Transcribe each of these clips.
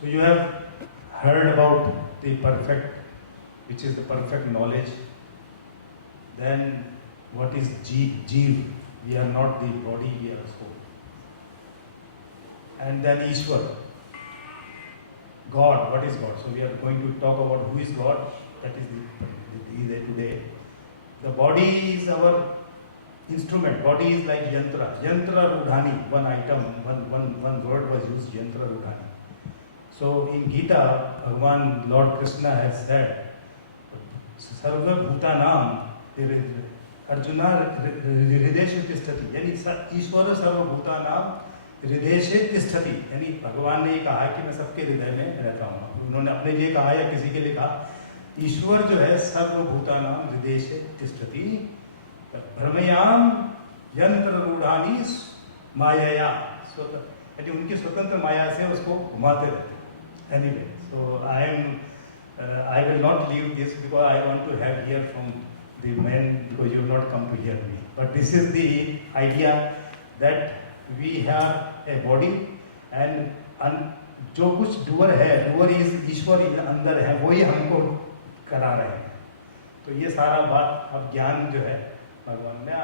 So you have heard about the perfect, which is the perfect knowledge. Then what is Jeev? We are not the body, we are soul. And then Ishwar, God. What is God? So we are going to talk about who is God. That is the today. The body is our instrument. Body is like yantra. Yantra rudhani, one item, one word was used, yantra rudhani. So in Gita, Bhagwan Lord Krishna has said, Sarva Bhutanam, Arjuna Hrideshe Tisthati, यानी ईश्वर सर्वभूतानाम हृदयेशे तिष्ठति, यानी भगवान ने कहा कि मैं सबके हृदय में रहता हूँ. उन्होंने अपने लिए कहा या किसी के लिए कहा, ईश्वर जो है सर्वभूतानाम हृदयेशे तिष्ठति, भ्रमयाम यंत्र रूढ़ानी माया, यानी उनकी स्वतंत्र माया से उसको घुमाते रहते. Anyway, so I will not leave this because I want to have hear from the men, because you have not come to hear me. But this is the idea that we have a body and जो कुछ doer है, doer is ईश्वर अंदर है, वही हमको करा रहे हैं. तो ये सारा बात अब ज्ञान जो है भगवान ने,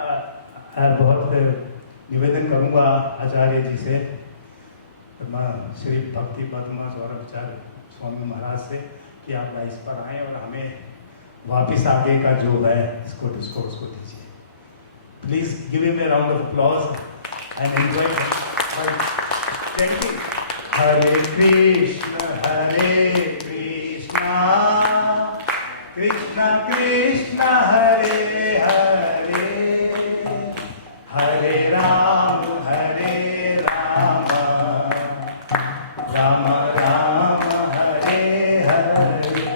बहुत निवेदन करूँगा आचार्य जी से, श्री भक्ति पद्मा सौरभचार्य स्वामी महाराज से, कि आप इस पर आएँ और हमें वापिस आगे का जो है इसको डिस्कोर्स को दीजिए. Please give him A round of applause and enjoy bye chanting Hare Krishna Krishna Krishna Hare Hare, Hare Ram Ram Ram Hare Hare.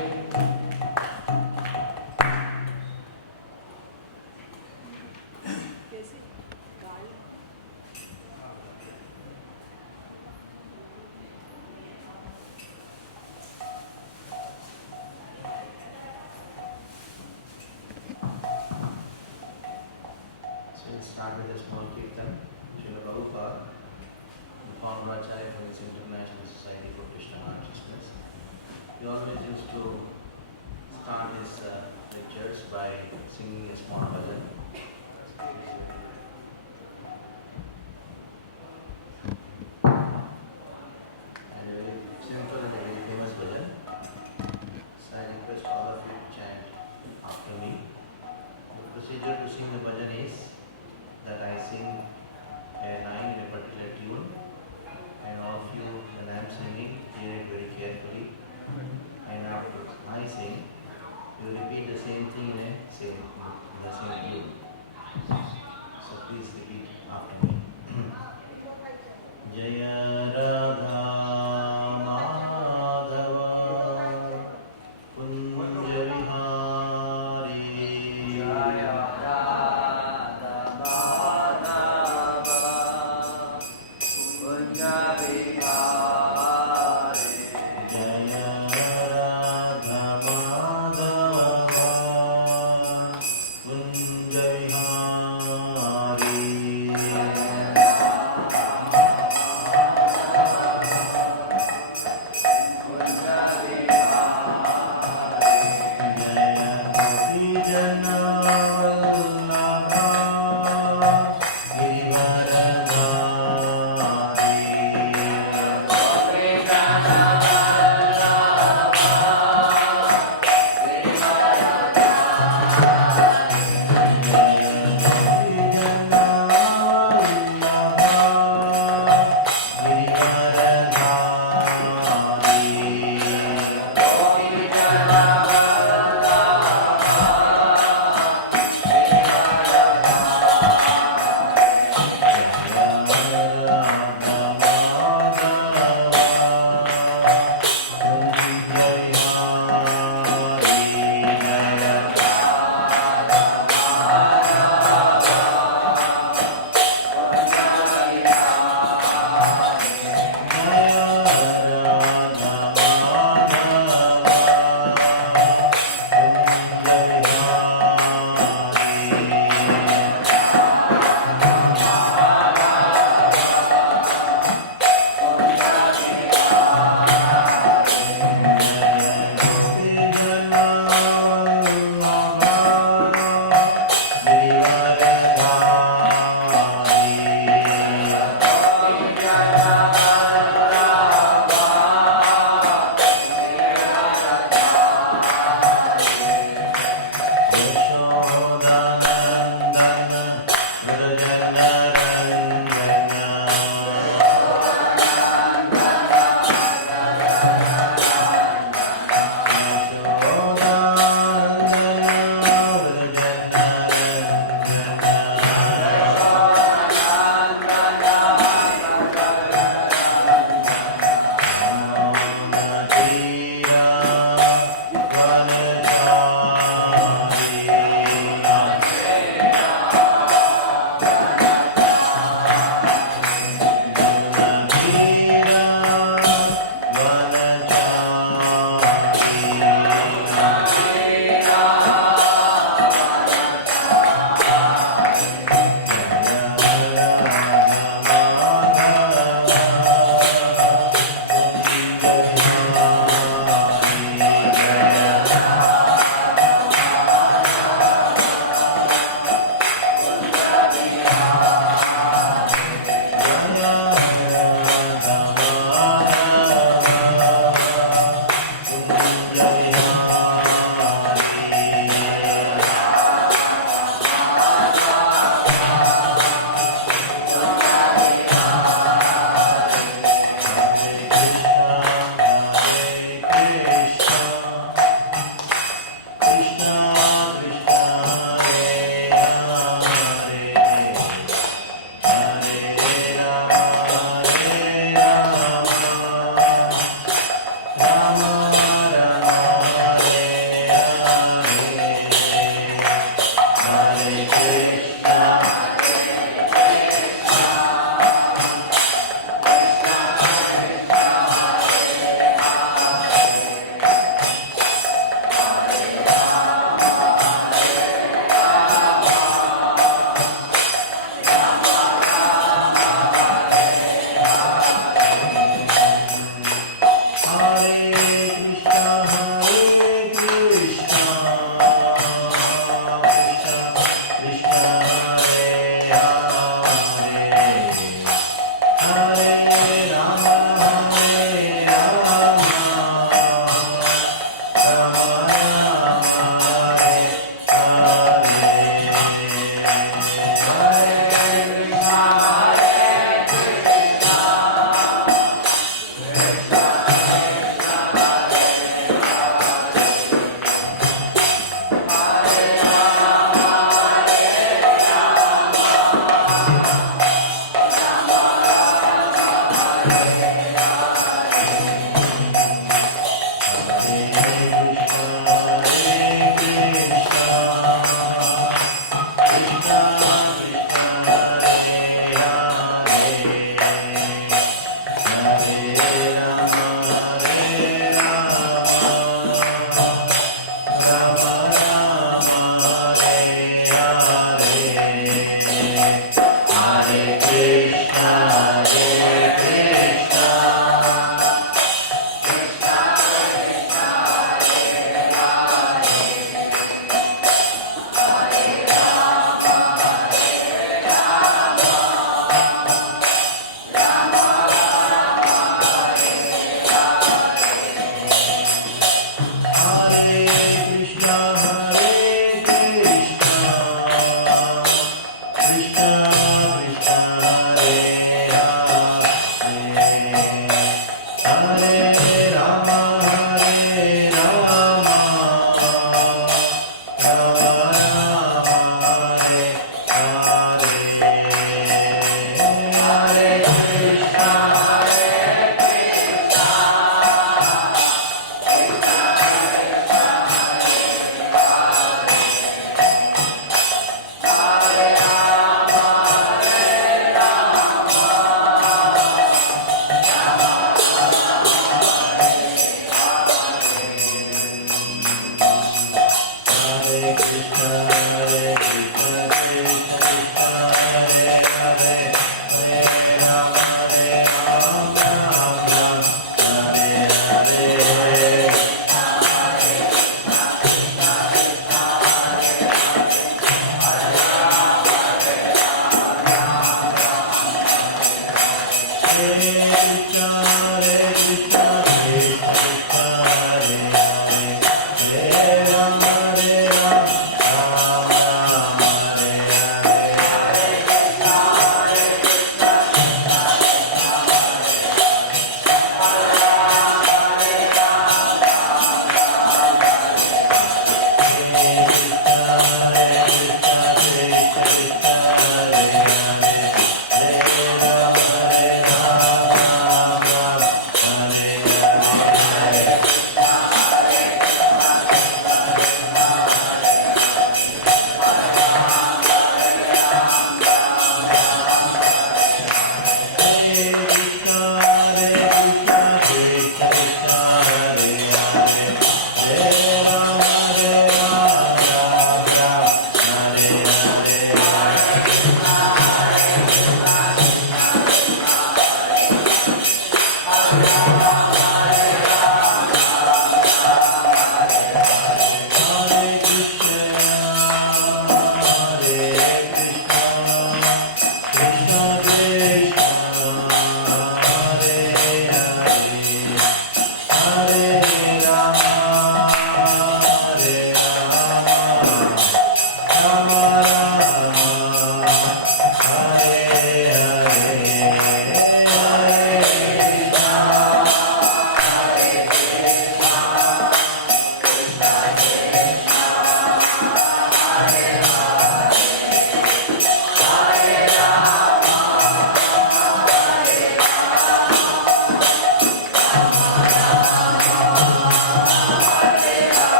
Start with a small kirtan. Srila Prabhupada, the founder Acharya for this International Society for Krishna Consciousness, he always used to start his lectures by singing a small bhajan. And a very simple and a very famous bhajan. So I request all of you to chant after me. The procedure to sing the bhajan is that I sing a line in a particular tune, and all of you, when I am singing, hear it very carefully. And after my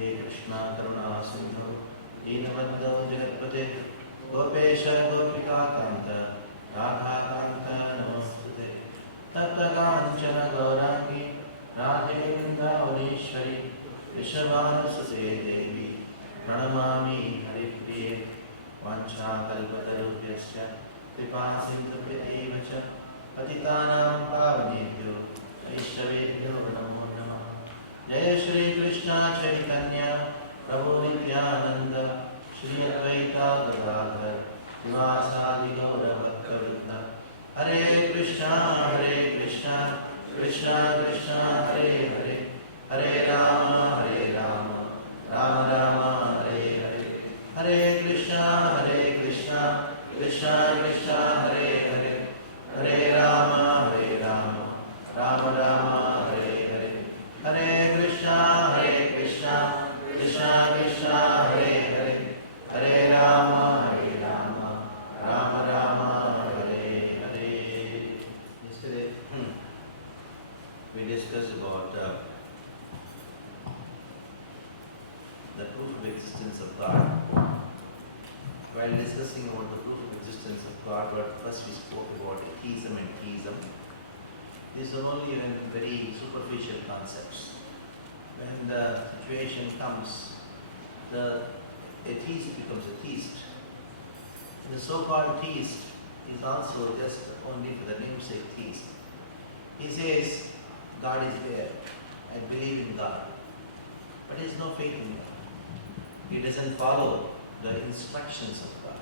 हे कृष्णा करुणा सिंधु दीनबन्धो जगत्पते गोपेश गोपिकान्त राधाकान्त नमोस्तुते तप्तकाञ्चन गौराङ्गी राधे वृन्दावनेश्वरी वृषभानुसुते देवी प्रणमामि हरिप्रिये वाञ्छाकल्पतरुभ्यश्च कृपासिन्धुभ्येव च पतितानां पावनेभ्यो वैष्णवेभ्यो नमो नमः। जय श्री कृष्ण चैतन्य प्रभु नित्यानंद श्री अद्वैता गदाधर श्रीवासादि गौर भक्तवृंद। हरे कृष्णा कृष्णा कृष्णा हरे हरे हरे राम राम राम हरे हरे। हरे कृष्णा कृष्णा कृष्णा हरे हरे हरे राम राम राम हरे हरे। हरे Krishna Krishna Krishna Hare Hare Hare Ram Ram Ram Hare Hare. Yesterday we discussed about the proof of existence of God. While discussing about the proof of existence of God, but first we spoke about atheism and theism. These are only very superficial concepts. When the situation comes, the atheist becomes a theist. And the so-called theist is also just only for the namesake theist. He says, God is there, I believe in God, but he has no faith in God. He doesn't follow the instructions of God.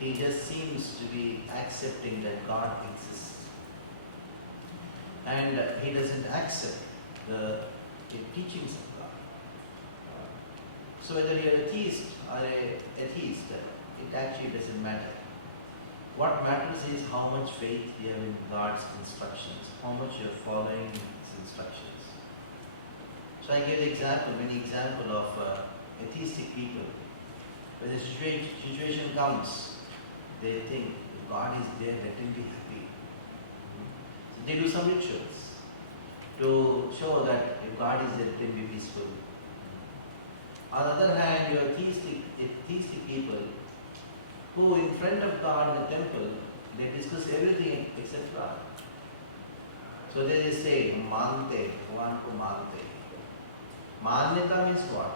He just seems to be accepting that God exists. And he doesn't accept the teachings of God. So whether you're a theist or an atheist, it actually doesn't matter. What matters is how much faith you have in God's instructions, how much you're following His instructions. So I give many example of atheistic people. When the situation comes, they think, if God is there, let him be happy. So they do some rituals to show that if God is there, let him be peaceful. On the other hand, you have atheistic people who in front of God in the temple, they discuss everything except God. So they say, Mante, Bhagwan ko Mante. Manyata means what?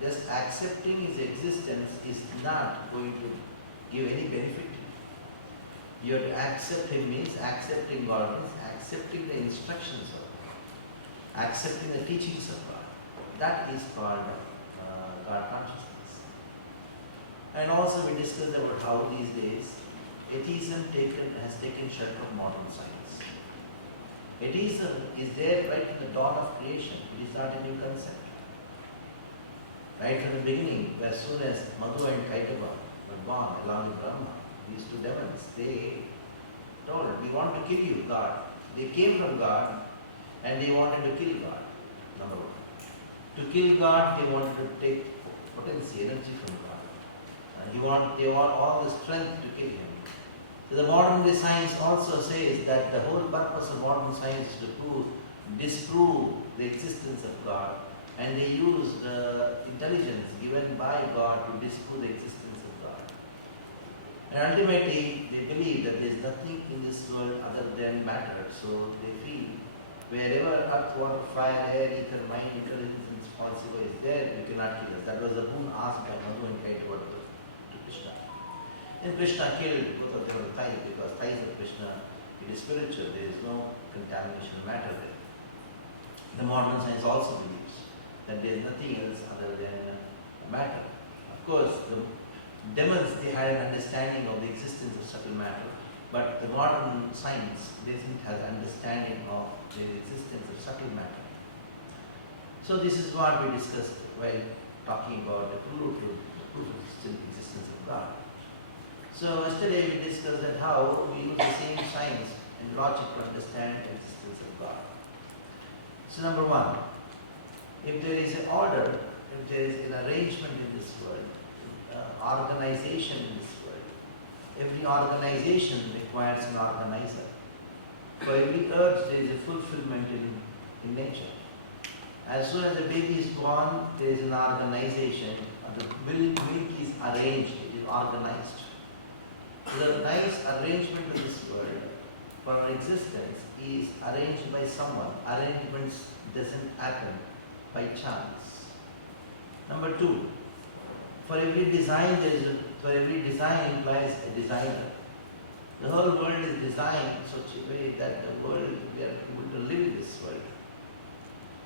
Just accepting his existence is not going to give any benefit to you. You have to accept him means accepting God means accepting the instructions of God, accepting the teachings of God. That is called God consciousness. And also we discussed about how these days atheism has taken shelter of modern science. Atheism is there right in the dawn of creation. It is not a new concept. Right from the beginning, as soon as Madhu and Kaitava were born along with Brahma, these two demons, they told, we want to kill you, God. They came from God and they wanted to kill God, number one. To kill God, they wanted to take potency, energy from God. And they want all the strength to kill him. So the modern day science also says that the whole purpose of modern science is to disprove the existence of God. And they use the intelligence given by God to disprove the existence of God. And ultimately, they believe that there is nothing in this world other than matter. So they feel wherever earth, water, fire, air, ether, mind, intelligence, possible is there, you cannot kill us. That was the boon asked by Madhu and Kaitava to Krishna. And Krishna killed both of them with thighs because thighs of Krishna, it is spiritual. There is no contamination of matter there. The modern science also believes that there is nothing else other than matter. Of course, the demons, they had an understanding of the existence of subtle matter, but the modern science doesn't have an understanding of the existence of subtle matter. So this is what we discussed while talking about the proof of existence of God. So yesterday we discussed that how we use the same science and logic to understand the existence of God. So number one, if there is an order, if there is an arrangement in this world, organization in this world, every organization requires an organizer. For every urge there is a fulfillment in nature. As soon as the baby is born, there is an organization. The milk is arranged, it is organized. So the nice arrangement of this world for our existence is arranged by someone. Arrangements doesn't happen by chance. Number two, for every design implies a designer. The whole world is designed in such a way that the world, we are able to live in this world.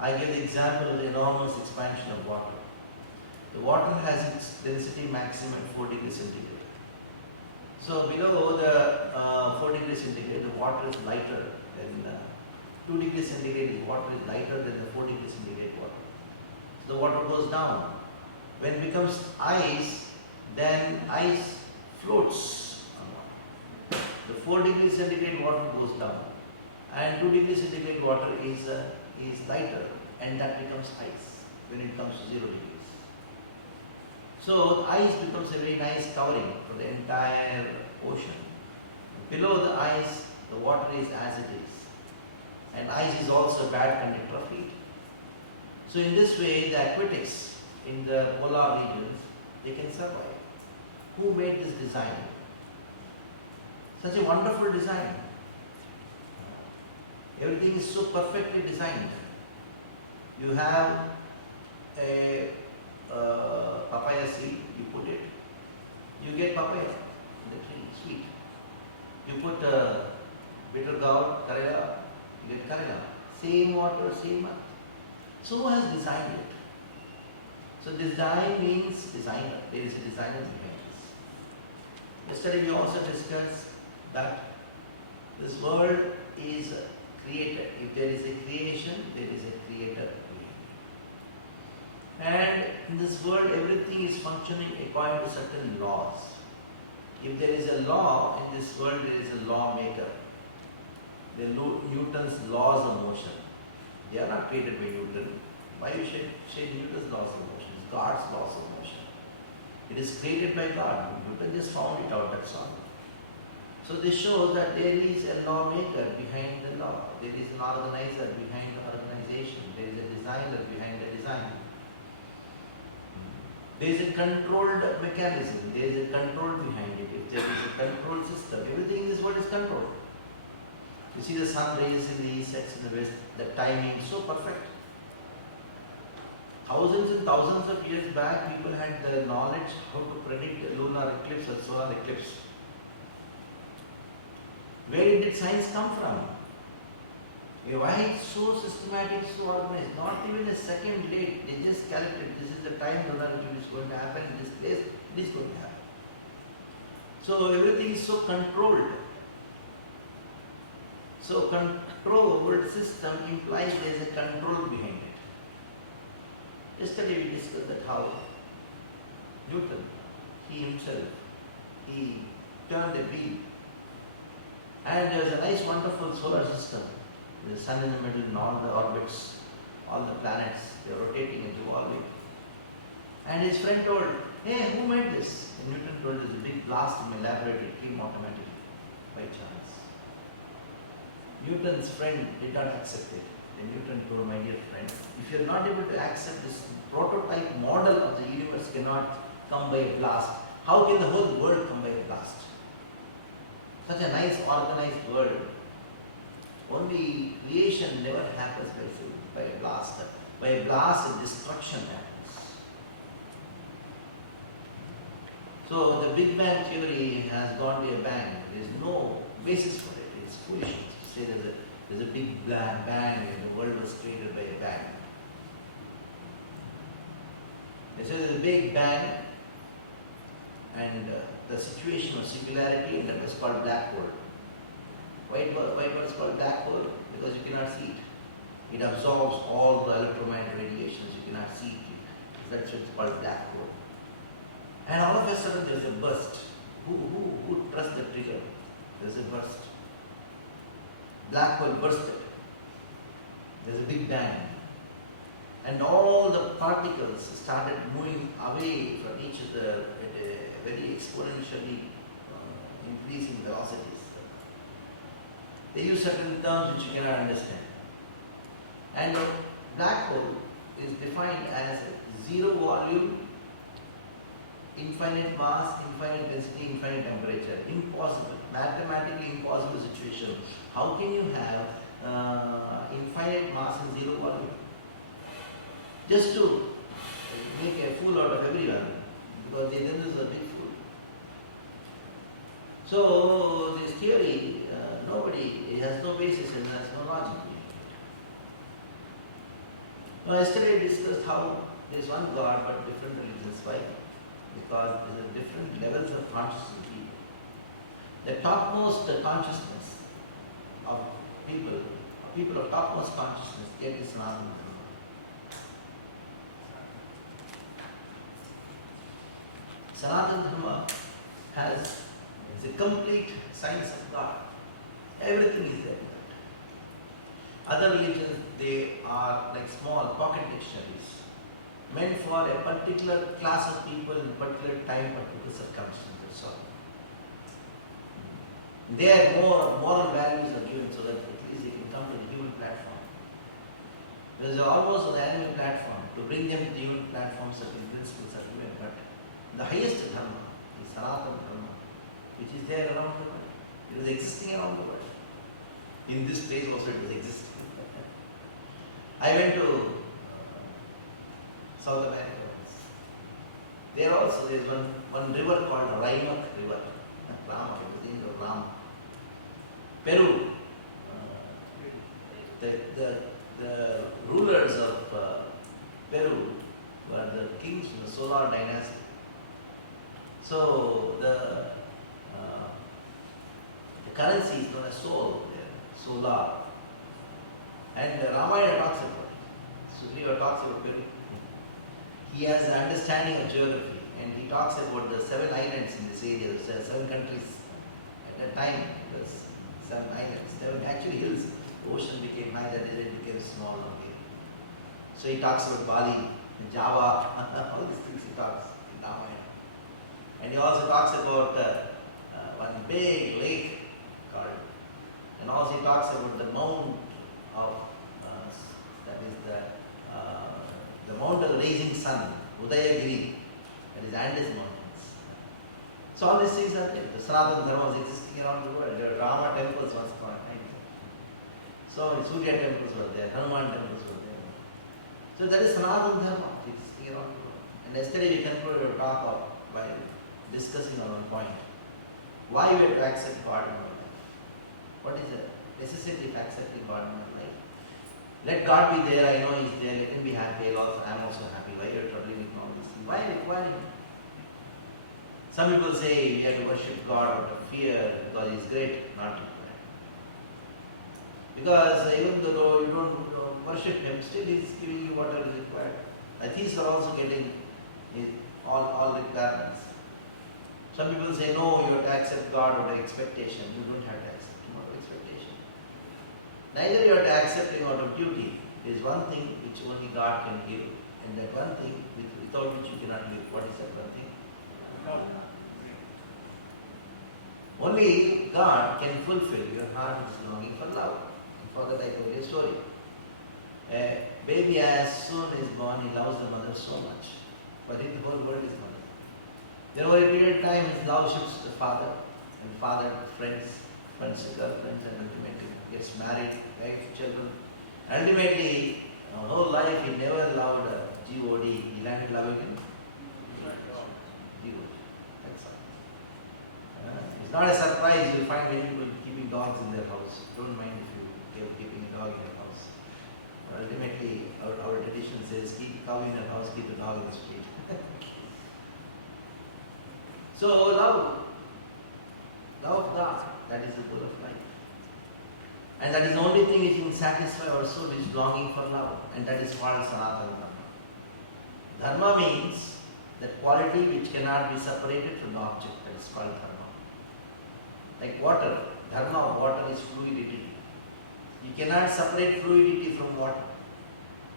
I give the example of the enormous expansion of water. The water has its density maximum at 4 degrees centigrade. So below the 4 degrees centigrade, the water is lighter than 2 degrees centigrade. The water is lighter than the 4 degrees centigrade water. So the water goes down. When it becomes ice, then ice floats on water. The 4 degrees centigrade water goes down, and 2 degrees centigrade water is lighter, and that becomes ice when it comes to 0 degrees. So the ice becomes a very nice covering for the entire ocean. Below the ice, the water is as it is, and ice is also a bad conductor of heat. So in this way, the aquatics in the polar regions, they can survive. Who made this design? Such a wonderful design. Everything is so perfectly designed. You have a papaya seed, you put it, you get papaya in the tree, sweet. You put bitter gourd, karela, you get karela. Same water, same month. So who has designed it? So design means designer. There is a designer behind this. Yesterday we also discussed that this world is created. If there is a creation, there is a creator. And in this world, everything is functioning according to certain laws. If there is a law in this world, there is a lawmaker. The Newton's laws of motion. They are not created by Newton. Why you should say Newton's laws of motion? It's God's laws of motion. It is created by God. Newton just found it out, that's all. So this shows that there is a lawmaker behind the law. There is an organizer behind the organization. There is a designer behind the design. There is a controlled mechanism. There is a control behind it. If there is a control system, everything in this world is controlled. You see the sun rays in the east, sets in the west. The timing is so perfect. Thousands and thousands of years back, people had the knowledge how to predict a lunar eclipse or solar eclipse. Where did science come from? Why it's so systematic, so organized? Not even a second late. They just calculated this is the time lunar eclipse is going to happen in this place. It is going to happen. So everything is so controlled. So controlled system implies there is a control behind it. Yesterday we discussed that how Newton, he himself, he turned a wheel, and there was a nice wonderful solar system. The sun in the middle and all the orbits, all the planets, they are rotating and revolving. And his friend told, hey, who made this? And Newton told, there's a big blast in my laboratory, it came automatically, by chance. Newton's friend did not accept it. And Newton told, my dear friend, if you are not able to accept this prototype model of the universe cannot come by a blast, how can the whole world come by a blast? Such a nice organized world. Only creation never happens by a blast. By a blast, a destruction happens. So the Big Bang theory has gone to a bang. There is no basis for it. It's foolishness to say there's a big bang and the world was created by a bang. They say there's a big bang and the situation of singularity, and that was called black hole. Why it was called black hole? Because you cannot see it. It absorbs all the electromagnetic radiations, you cannot see it. That's what's called black hole. And all of a sudden there's a burst. Who pressed the trigger? There's a burst. Black hole bursted. There's a big bang. And all the particles started moving away from each other at a very exponentially increasing velocities. They use certain terms which you cannot understand. And the black hole is defined as zero volume, infinite mass, infinite density, infinite temperature. Impossible, mathematically impossible situation. How can you have infinite mass and zero volume? Just to make a fool out of everyone, because then there's a big fool. So this theory, it has no basis and has no logic. Now, yesterday we discussed how there is one God but different religions. Why? Because there are different levels of consciousness in people. The topmost consciousness of people of topmost consciousness, get is Sanatana Dharma. Sanatana Dharma has the complete science of God. Everything is there. Other religions, they are like small pocket dictionaries, meant for a particular class of people in a particular time, particular circumstances. So, their moral values are given so that at least they can come to the human platform. There is almost an animal platform. To bring them to the human platform, certain principles are given. But the highest dharma is Sanatana Dharma, which is there around the world. It is existing around the world. In this place also it is existing. I went to South America once. There also there is one river called Raimak River. Rama, the name of Rama. Peru. The rulers of Peru were the kings in the Solar dynasty. So the currency is known as Sol, Solar. And Ramayana talks about it. Sugriva talks about Peru. He has an understanding of geography and he talks about the 7 islands in this area, the 7 countries. At that time, it was 7 islands, 7 actually hills. The ocean became high, the desert became small. Okay. So he talks about Bali, Java, all these things he talks in Ramayana. And he also talks about one big lake called, and also he talks about the mount of, that is the mount of the rising sun, Udayagiri, that is Andes mountains. So all these things are there. The Sanatana Dharma is existing around the world. There are Rama temples once upon a time. So Surya temples were there, Hanuman temples were there. So that is Sanatana Dharma existing around the world. And yesterday we concluded our talk by discussing on one point. Why we have to accept God in our life? What is the necessity of accepting God in our life? Let God be there, I know He's there, let Him be happy, I'm also happy. Why are you troubling with all this? Why require Him? Some people say we have to worship God out of fear because He's great, not required. Because even though you don't worship Him, still He's giving you whatever is required. Atheists are also getting all the requirements. Some people say, no, you have to accept God out of expectation. You don't have to accept Him out of expectation. Neither you have to accept Him out of duty. There is one thing which only God can give, and that one thing without which you cannot live. What is that one thing? Only God can fulfill your heart is longing for love. And for that I told you a story. A baby as soon as born, he loves the mother so much. For him the whole world is mother. Then over a period of time his love shifts to the father, and father to friends to girlfriends, and ultimately gets married, wife, children. Ultimately, whole life he never loved G-O-D. He learned to love him. G-O-D. That's all. It's not a surprise you find many people keeping dogs in their house. Don't mind if you're keeping a dog in your house. Ultimately, our tradition says keep a cow in your house, keep a dog in the street. So love of God, that is the goal of life. And that is the only thing which can satisfy our soul, which is longing for love. And that is called Sanatana Dharma. Dharma means that quality which cannot be separated from the object, that is called Dharma. Like water, Dharma of water is fluidity. You cannot separate fluidity from water.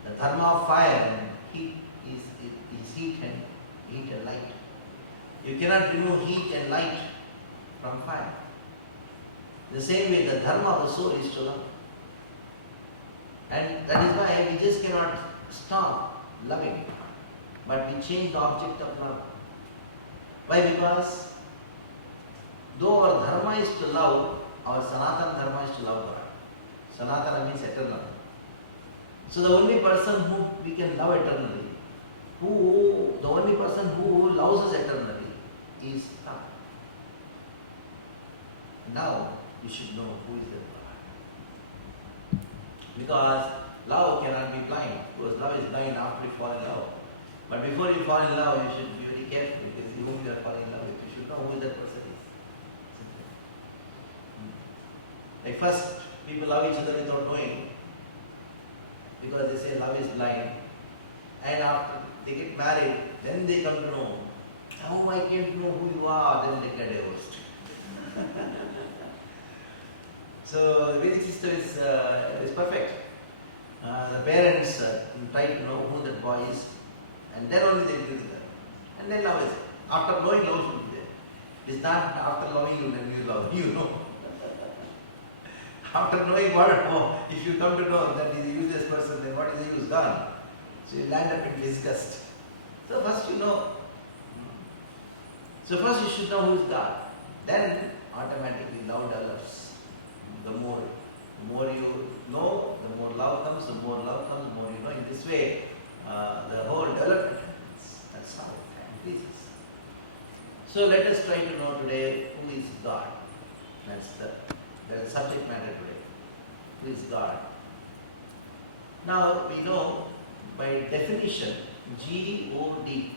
The Dharma of fire and heat is heat and light. You cannot remove heat and light from fire. The same way, the dharma of the soul is to love. And that is why we just cannot stop loving. But we change the object of love. Why? Because though our dharma is to love, our Sanatana dharma is to love God. Sanatana means eternal. So the only person who we can love eternally, the only person who loves us eternally is God. Now you should know who is that God. Because love cannot be blind, because love is blind after you fall in love. But before you fall in love, you should be very careful, because whom you are falling in love with, you should know who that person is. Like first, people love each other without knowing, because they say love is blind. And after they get married, then they come to know. Oh, I came to know who you are, then they get divorced. So the Vedic system is perfect. The parents try to know who that boy is, and then only they do that. And then love is there. After knowing, love should be there. It's not after loving you, then you love. You know. After knowing what, if you come to know that he's a useless person, then what is the use? Gone. So you land up in disgust. So first you know. So first you should know who is God. Then automatically love develops. The more you know, the more love comes, the more you know. In this way, the whole development happens. That's how it increases. So let us try to know today who is God. That's the subject matter today. Who is God? Now we know by definition, G-O-D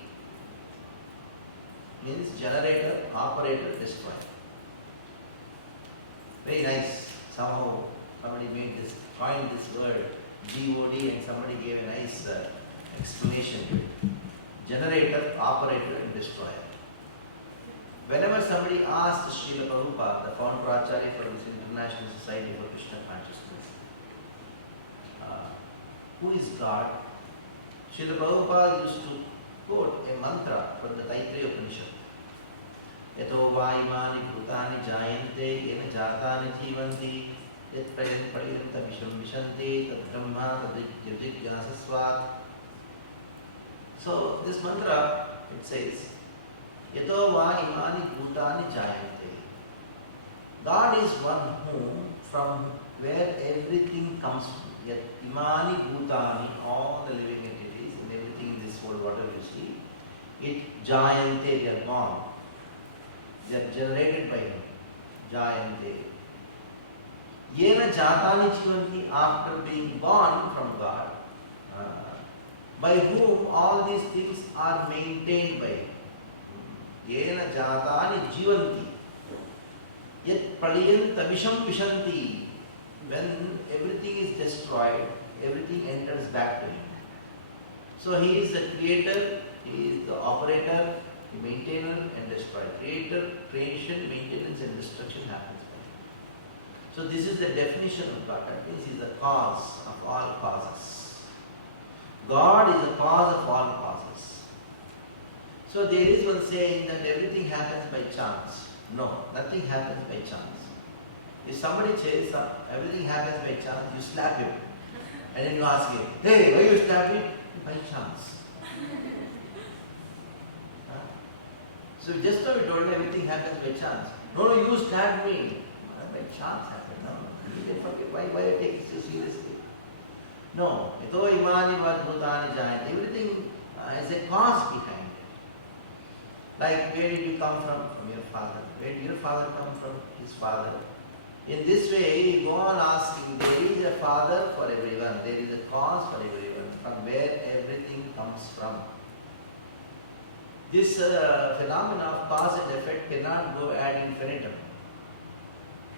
means generator, operator, destroyer. Very nice. Somehow somebody coined this word G-O-D, and somebody gave a nice explanation to it. Generator, operator, and destroyer. Whenever somebody asks Srila Prabhupada, the founder Acharya for this International Society for Krishna Consciousness, who is God? Srila Prabhupada used to quote a mantra from the Taittiriya Upanishad. Yato va imani bhutani jayante yena jatani jivanti yat pariyanta visham vishanti tad brahma tad jigyasasvat. So this mantra, it says, Yato va imani bhutani jayante. God is one whom, from where everything comes from. Yat imani bhutani, all the living entities and everything in this world, whatever you see, it jayante, they are born. They are generated by Him. Jayante. Yena jatani jivanti, after being born from God, by whom all these things are maintained by Him. Yena jatani jivanti. Yet praliyanta visham vishanti. When everything is destroyed, everything enters back to Him. So He is the creator, He is the operator, the maintainer and destroyer. Creator, creation, maintenance and destruction happens by Him. So this is the definition of God. That means He is the cause of all causes. God is the cause of all causes. So there is one saying that everything happens by chance. No, nothing happens by chance. If somebody says everything happens by chance, you slap him. And then you ask him, hey, why you slap me? By chance. So just now you told me everything happens by chance. No, you slapped me. By chance happened. No, you can forget. Why you take it so seriously? No. Ito imani bhutani jayante. Everything is a cause behind it. Like, where did you come from? From your father. Where did your father come from? His father. In this way, you go on asking, there is a father for everyone. There is a cause for everyone. From where everything comes from. This phenomena of cause and effect cannot go ad infinitum.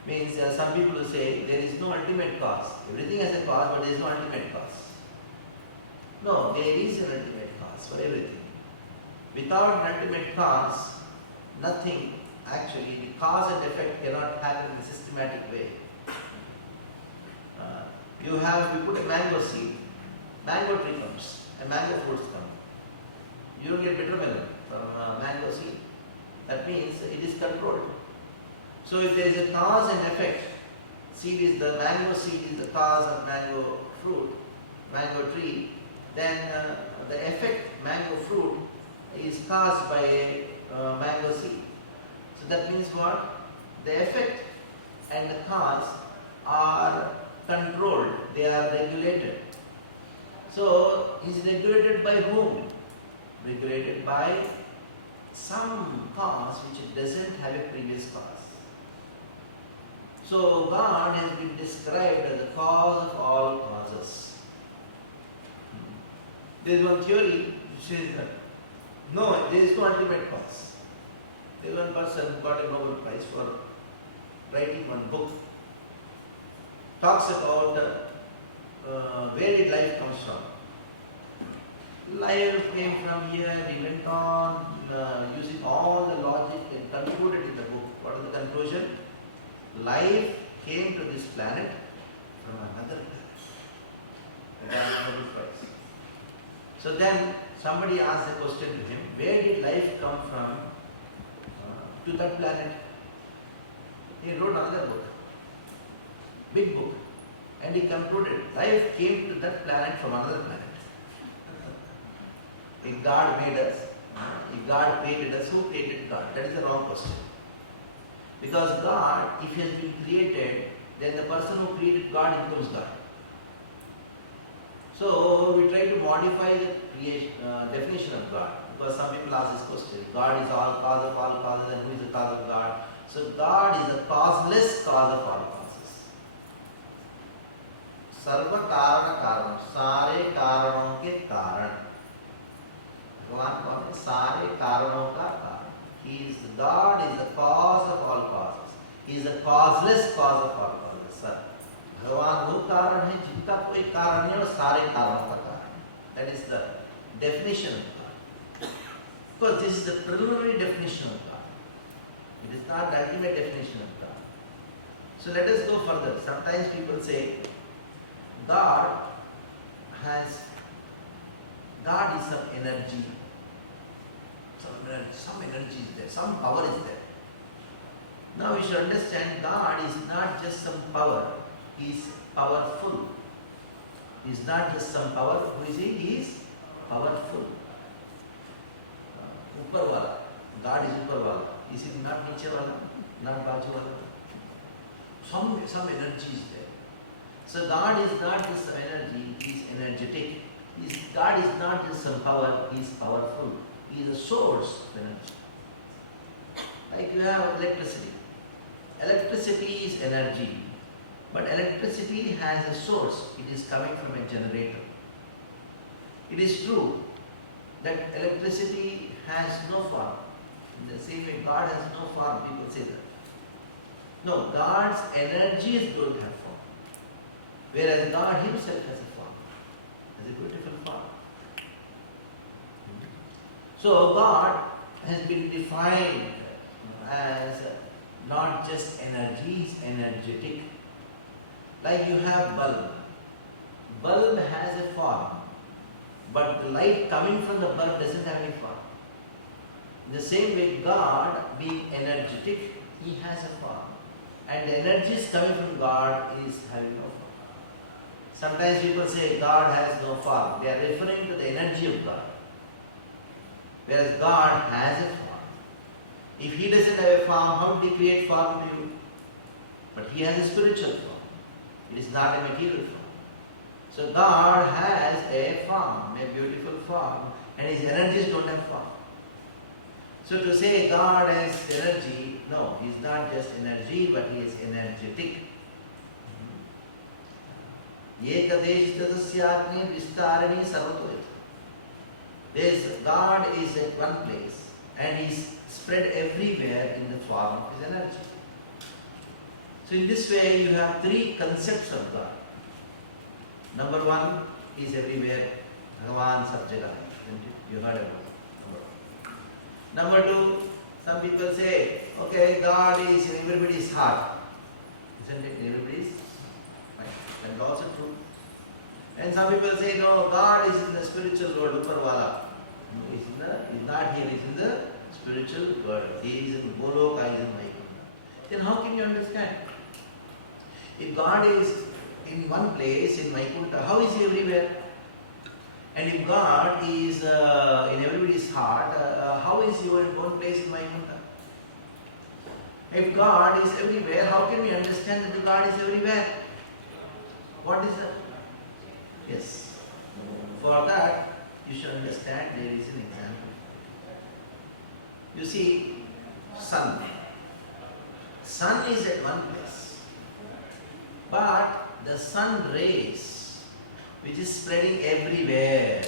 Means some people will say there is no ultimate cause. Everything has a cause, but there is no ultimate cause. No, there is an ultimate cause for everything. Without an ultimate cause, nothing, actually, the cause and effect cannot happen in a systematic way. You put a mango seed, mango tree comes, and mango fruits come. You don't get bitter melon from mango seed. That means it is controlled. So if there is a cause and effect, the mango seed is the cause of mango fruit, mango tree, then the effect mango fruit is caused by mango seed. So that means what? The effect and the cause are controlled, they are regulated. So is regulated by whom? Regulated by some cause which it doesn't have a previous cause. So God has been described as the cause of all causes. There is one theory which says that no, there is no ultimate cause. There is one person who got a Nobel Prize for writing one book. Talks about where did life comes from. Life came from here, he went on using all the logic and concluded in the book. What is the conclusion? Life came to this planet from another planet. And that is Nobel Prize. So then somebody asked the question to him, where did life come from to that planet? He wrote another book, big book, and he concluded, life came to that planet from another planet. If God made us, if God created us, who created God? That is the wrong question. Because God, if He has been created, then the person who created God becomes God. So we try to modify the definition of God, because some people ask this question: God is all cause of all causes, and who is the cause of God? So God is the causeless cause of all causes. सर्व कारण कारण, सारे कारणों के कारण. भगवान कौन है? सारे कारणों का कारण. He is God, is the cause of all causes. He is the causeless cause of all causes. Sir, भगवान वो कारण है जिनका कोई कारण नहीं, और सारे कारणों का कारण. That is the definition of God. Because this is the preliminary definition of God. It is not the ultimate definition of God. So let us go further. Sometimes people say God is some energy. Some energy is there, some power is there. Now we should understand God is not just some power, He is powerful. He is not just some power, who is He? He is powerful. Upar wala. God is upar wala. Is He not niche wala? Not baju wala? Some energy is there. So God is not just some energy, He is energetic. God is not just some power, He is powerful. He is a source of energy. Like you have electricity. Electricity is energy. But electricity has a source. It is coming from a generator. It is true that electricity has no form. In the same way God has no form, people say that. No, God's energies don't have form. Whereas God Himself has a form. Has a beautiful form. So God has been defined as not just energy, He is energetic. Like you have bulb. Bulb has a form, but the light coming from the bulb doesn't have any form. In the same way, God being energetic, He has a form. And the energies coming from God is having no form. Sometimes people say God has no form. They are referring to the energy of God. Whereas God has a form. If He doesn't have a form, how did He create form to you? But He has a spiritual form. It is not a material form. So God has a form, a beautiful form, and His energies don't have form. So to say God has energy, no, He is not just energy, but He is energetic. Ekadeshitasasyagni vistarani sarvatoyat. God is at one place and He is spread everywhere in the form of His energy. So in this way you have three concepts of God. Number one is everywhere. Bhagavan sab jagah. You heard about it. Number two, some people say, okay, God is in everybody's heart. Isn't it? In everybody's mind. That is also true. And some people say, no, God is in the spiritual world, Uparwala. He is not here, he is in the spiritual world. He is in Goloka, he is in Vaikuntha. Then how can you understand? If God is in one place, in Vaikuntha, how is He everywhere? And if God is in everybody's heart, how is your own place in Vaikuntha? If God is everywhere, how can we understand that the God is everywhere? What is that? Yes. For that, you should understand there is an example. You see, sun. Sun is at one place. But the sun rays, which is spreading everywhere,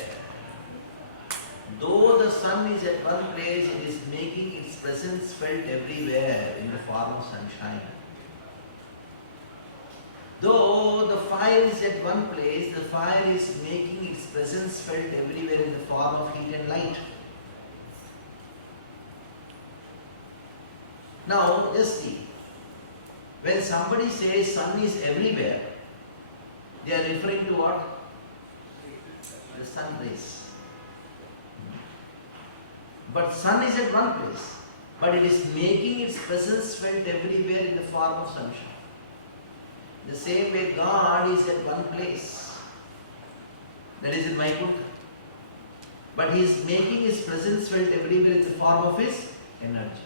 though the sun is at one place, it is making its presence felt everywhere in the form of sunshine. Though the fire is at one place, the fire is making its presence felt everywhere in the form of heat and light. Now, just see, when somebody says sun is everywhere, they are referring to what? The sun rays. But sun is at one place, but it is making its presence felt everywhere in the form of sunshine. The same way God is at one place, that is in Vaikuntha, but He is making His presence felt everywhere in the form of His energies.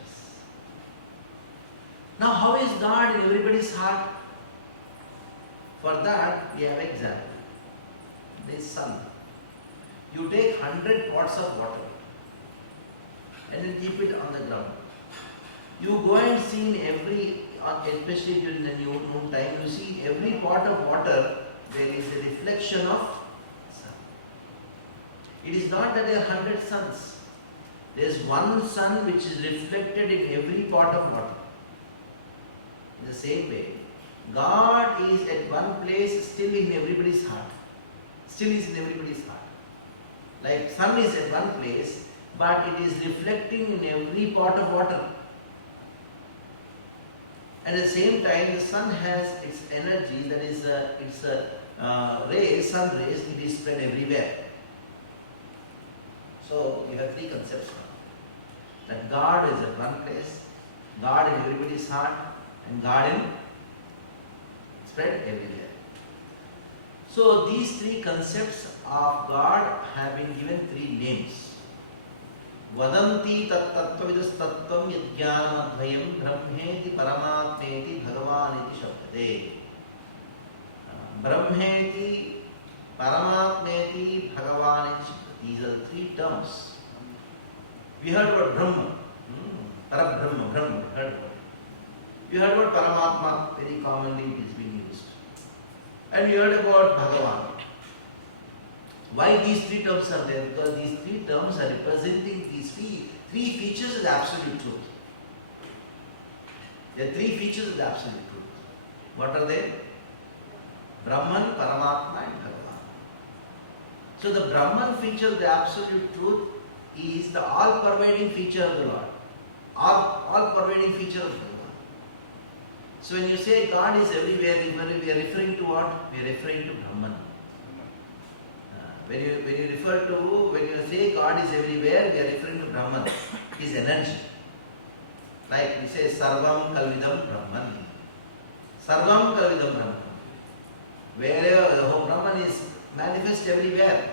Now, how is God in everybody's heart? For that, we have an example. This sun. You take 100 pots of water and then keep it on the ground. You go and see in every, especially during the noon time, you see every pot of water, there is a reflection of sun. It is not that there are 100 suns. There is one sun which is reflected in every pot of water. In the same way, God is at one place, still in everybody's heart. Still is in everybody's heart. Like sun is at one place, but it is reflecting in every pot of water. And at the same time, the sun has its energy, that is its rays, sun rays, it is spread everywhere. So you have three concepts now. That God is at one place, God in everybody's heart, and God in spread everywhere. So these three concepts of God have been given three names. Vadanti tattvavidus tattvam yajnanadvayam brahmeti paramatmeti bhagavaniti shabdate. Brahmeti, paramatmeti, bhagavaniti. These are the three terms. We heard about Brahma, Parabrahma, Brahma, heard about. You heard about Paramatma, very commonly it is being used. And you heard about Bhagavan. Why these three terms are there? Because these three terms are representing these three features of the absolute truth. There are three features of the absolute truth. What are they? Brahman, Paramatma and Bhagavan. So the Brahman feature of the absolute truth is the all-pervading feature of the Lord. All-pervading feature of the Lord. So when you say God is everywhere, we are referring to what? We are referring to Brahman. When you say God is everywhere, we are referring to Brahman, His energy. Like we say Sarvam Kalvidam Brahman. Sarvam Kalvidam Brahman. Wherever the whole Brahman is manifest everywhere.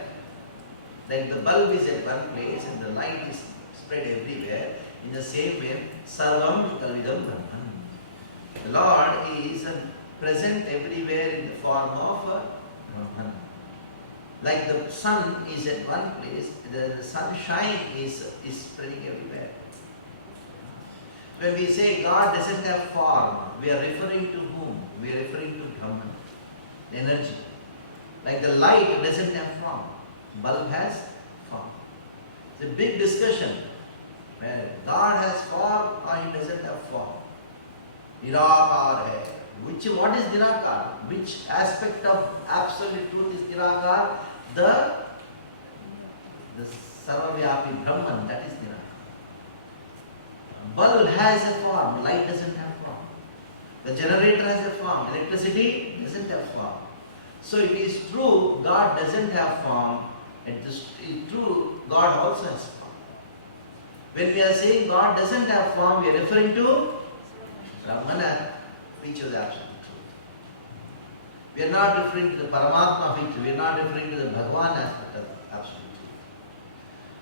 Like the bulb is at one place and the light is spread everywhere. In the same way, Sarvam Kalvidam Brahman. The Lord is present everywhere in the form of Brahman. Like the sun is at one place, the sunshine is spreading everywhere. When we say God doesn't have form, we are referring to whom? We are referring to Brahman, the energy. Like the light doesn't have form, bulb has form. It's a big discussion where God has form or He doesn't have form. Nirakar hai. What is Nirakar? Which aspect of absolute truth is Nirakar? The Sarvavyapi Brahman, that is Nirakar. Bulb has a form, light doesn't have form. The generator has a form, electricity doesn't have form. So it is true, God doesn't have form, it is true, God also has form. When we are saying God doesn't have form, we are referring to Brahmana feature of the absolute truth. We are not referring to the Paramatma feature, we are not referring to the Bhagavan aspect of it. absolute truth.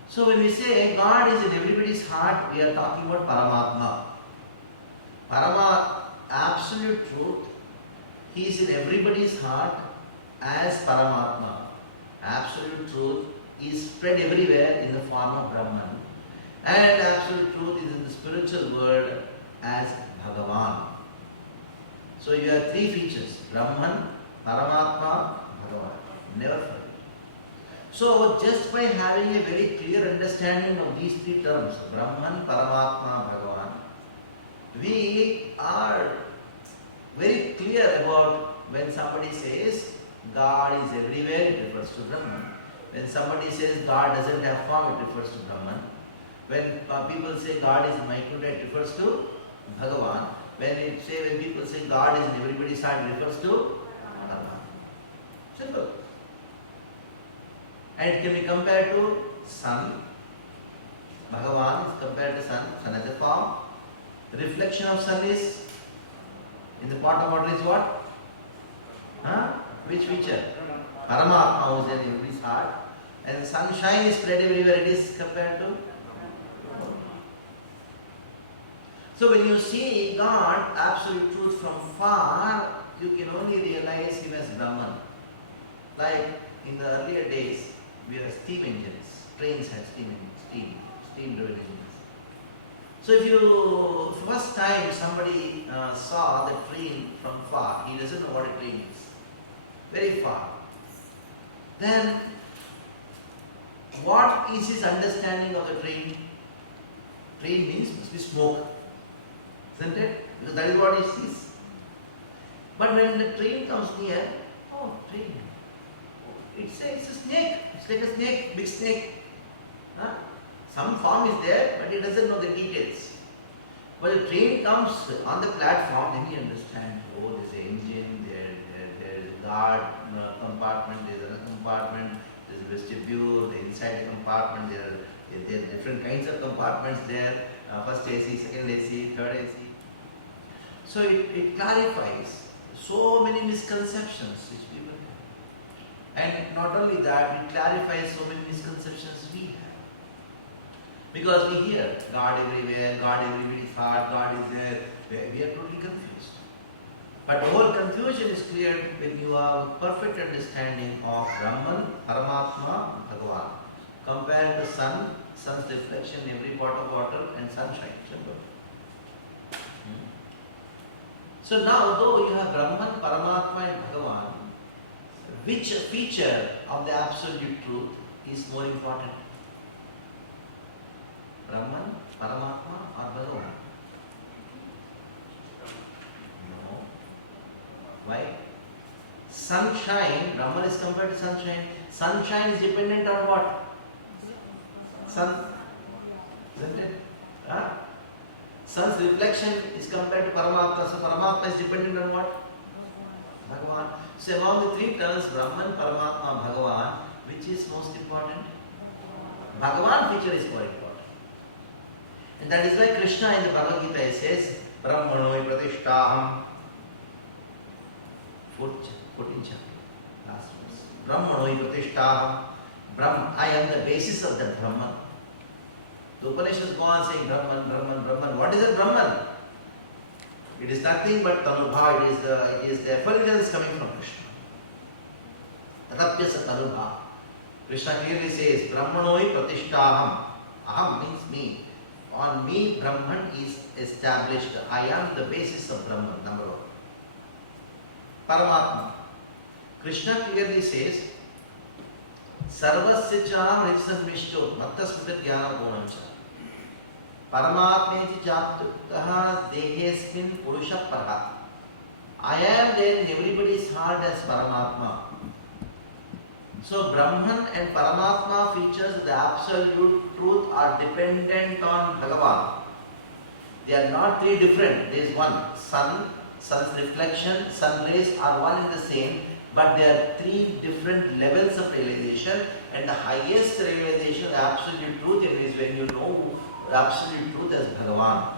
So when we say God is in everybody's heart, we are talking about Paramatma. Absolute truth, He is in everybody's heart as Paramatma. Absolute truth is spread everywhere in the form of Brahman. And absolute truth is in the spiritual world as Bhagavan. So you have three features: Brahman, Paramatma, Bhagavan. Never forget. So just by having a very clear understanding of these three terms, Brahman, Paramatma, Bhagavan, we are very clear about when somebody says God is everywhere, it refers to Brahman. When somebody says God doesn't have form, it refers to Brahman. When people say God is micro, it refers to Bhagavan. When people say God is in everybody's heart, it refers to Bhagavan. Simple. And it can be compared to sun. Bhagavan is compared to sun. Sun as a form. The reflection of sun is in the pot of water is what? Which feature? Paramatma who is in everybody's heart. And sunshine is spread everywhere. It is compared to. So when you see God, absolute truth from far, you can only realize Him as Brahman. Like in the earlier days, we had steam engines. Trains had steam driven engines. So if you first time somebody saw the train from far, he doesn't know what a train is. Very far. Then what is his understanding of the train? Train means must be smoke. Isn't it? Because that is what he sees. But when the train comes near, oh, train. It's a snake. It's like a snake, big snake. Some form is there, but he doesn't know the details. But the train comes on the platform, then he understands, oh, there's an engine, there's a guard compartment, there's another compartment, there's a vestibule, inside the compartment, there are different kinds of compartments there, first AC, second AC, third AC. So it clarifies so many misconceptions which people have. And not only that, it clarifies so many misconceptions we have. Because we hear God everywhere, God everybody's heart, God is there, we are totally confused. But the whole confusion is cleared when you have perfect understanding of Brahman, Paramatma, Bhagavan. Compare the sun, sun's reflection in every pot of water, and sunshine. Simple. So now, though you have Brahman, Paramatma, and Bhagavan, which feature of the absolute truth is more important? Brahman, Paramatma, or Bhagavan? No. Why? Sunshine, Brahman is compared to sunshine. Sunshine is dependent on what? Sun. Isn't it? Sun's reflection is compared to Paramatma. So Paramatma is dependent on what? Bhagavan. So among the three terms, Brahman, Paramatma, Bhagavan, which is most important? Bhagavan feature is more important. And that is why Krishna in the Bhagwat Geeta says, Brahmanoi pratishtaham. 14th chapter, last verse. Brahmanoi pratishtaham. I am the basis of that Brahman. The Upanishads go on saying Brahman, Brahman, Brahman. What is a Brahman? It is nothing but Tanubha. It is the effulgence coming from Krishna. Tatapyasa Tanubha. Krishna clearly says, Brahmanoi pratishtaham. Aham means me. On me, Brahman is established. I am the basis of Brahman, number one. Paramatma. Krishna clearly says, Sarvasya cha hrisanvishto mattasmita jnana punamcha. Paramatmeti chaptuktaha dehesmin purusha parha. I am there in everybody's heart as Paramatma. So Brahman and Paramatma features of the absolute truth are dependent on Bhagavan. They are not three different. There is one. Sun's reflection, sun rays are one and the same, but there are three different levels of realization, and the highest realization of the absolute truth is when you know the absolute truth as Bhagavan.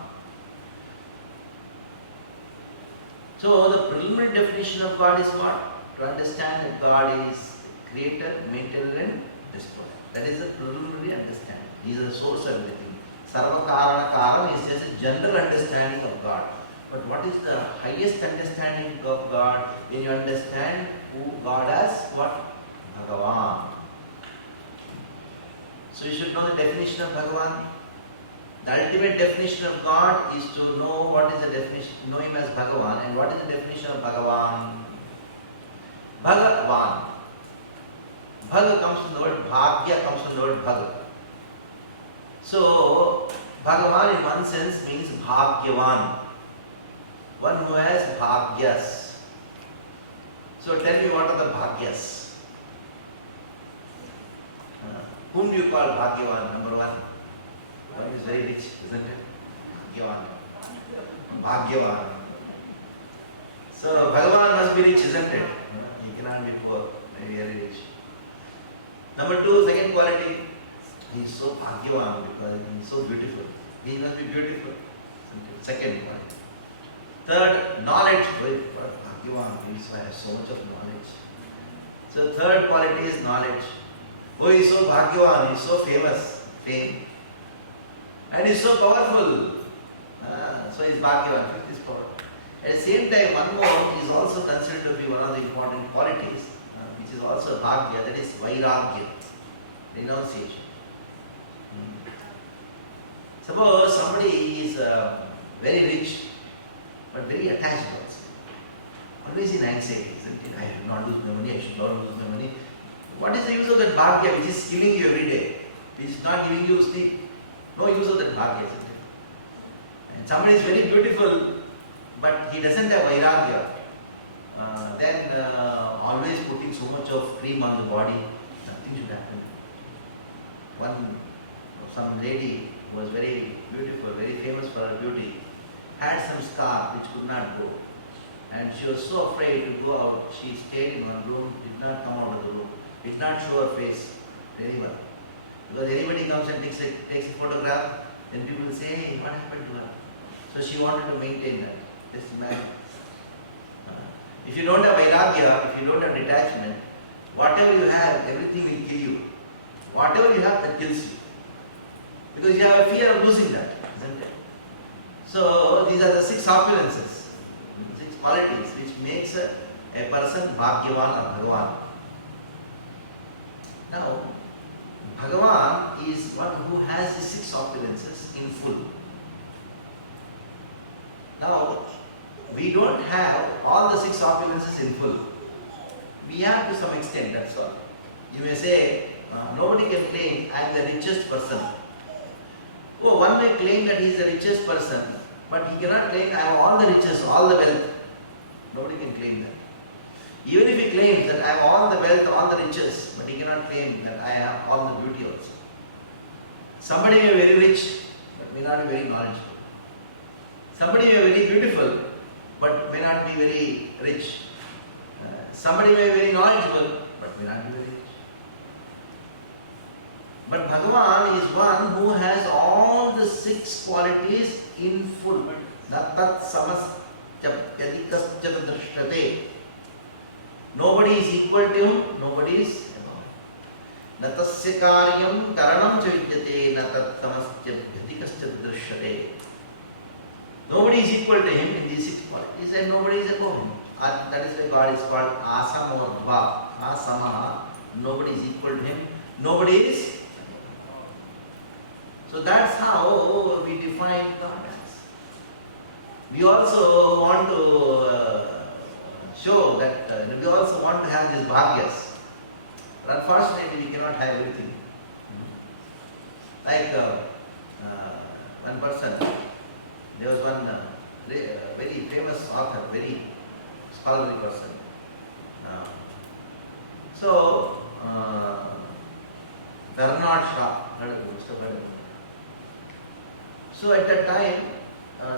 So the preliminary definition of God is what? To understand that God is creator, maintainer, and destroy. That is the preliminary understanding. He is the source of everything. Sarva Karana Karam is just a general understanding of God. But what is the highest understanding of God? When you understand who God as what? Bhagavan. So you should know the definition of Bhagavan. The ultimate definition of God is to know what is the definition, know him as Bhagavan, and what is the definition of Bhagavan? Bhagavan. Bhaga comes from the word Bhagya, comes from the word Bhaga. So Bhagavan in one sense means Bhagyavan, one who has Bhagyas. So tell me, what are the Bhagyas? Whom do you call Bhagyavan? Number one. One is very rich, isn't it? Bhagyavan. Bhagyavan. So Bhagavan must be rich, isn't it? He cannot be poor, maybe very rich. Number two, second quality, he is so Bhagyavan because he is so beautiful. He must be beautiful. Second quality. Third, knowledge. Bhagyavan, he has so much of knowledge. So third quality is knowledge. Oh, he is so Bhagyavan, he is so famous, fame. And he is so powerful. So he is Bhagyavan, fifth is power. At the same time, one more is also considered to be one of the important qualities, which is also Bhagya, that is Vairagya, renunciation. Suppose somebody is very rich, but very attached also. Always in anxiety, isn't it? I should not lose my money, I should not lose my money. What is the use of that Bhagya which is killing you every day? Which is not giving you sleep? No use of that Bhagya, isn't it? And somebody is very beautiful, but he doesn't have Vairagya. Then always putting so much of cream on the body, nothing should happen. Some lady who was very beautiful, very famous for her beauty, had some scar which could not go. And she was so afraid to go out. She stayed in one room, did not come out of the room, did not show her face to anyone. Because anybody comes and takes a photograph, then people will say, hey, what happened to her? So she wanted to maintain that. Just imagine. If you don't have Vairagya, if you don't have detachment, whatever you have, everything will kill you. Whatever you have, that kills you. Because you have a fear of losing that, isn't it? So these are the 6 opulences, 6 qualities which makes a person Bhagyavan or Bhagavan. Now, Bhagavan is one who has the 6 opulences in full. Now, we don't have all the 6 opulences in full. We have to some extent, that's all. You may say, nobody can claim I am the richest person. Oh, one may claim that he is the richest person, but he cannot claim I have all the riches, all the wealth. Nobody can claim that. Even if he claims that I have all the wealth, all the riches, but he cannot claim that I have all the beauty also. Somebody may be very rich, but may not be very knowledgeable. Somebody may be very beautiful, but may not be very rich. Somebody may be very knowledgeable, but may not be very rich. But Bhagavan is one who has all the 6 qualities in full. Natat samastyapyadikascha drishyate. Nobody is equal to him, nobody is above him. Natasya karyam karanam cha vidyate natat samastyapyadikascha drishyate. Nobody is equal to him in these 6 qualities and nobody is above him. That is why God is called Asamordhva. Asamaha. Nobody is equal to him. Nobody is. So that's how we define God as. We also want to show that we also want to have these bhagyas. But unfortunately we cannot have everything. Like one person, there was one very famous author, very scholarly person. Bernard Shaw, so at that time,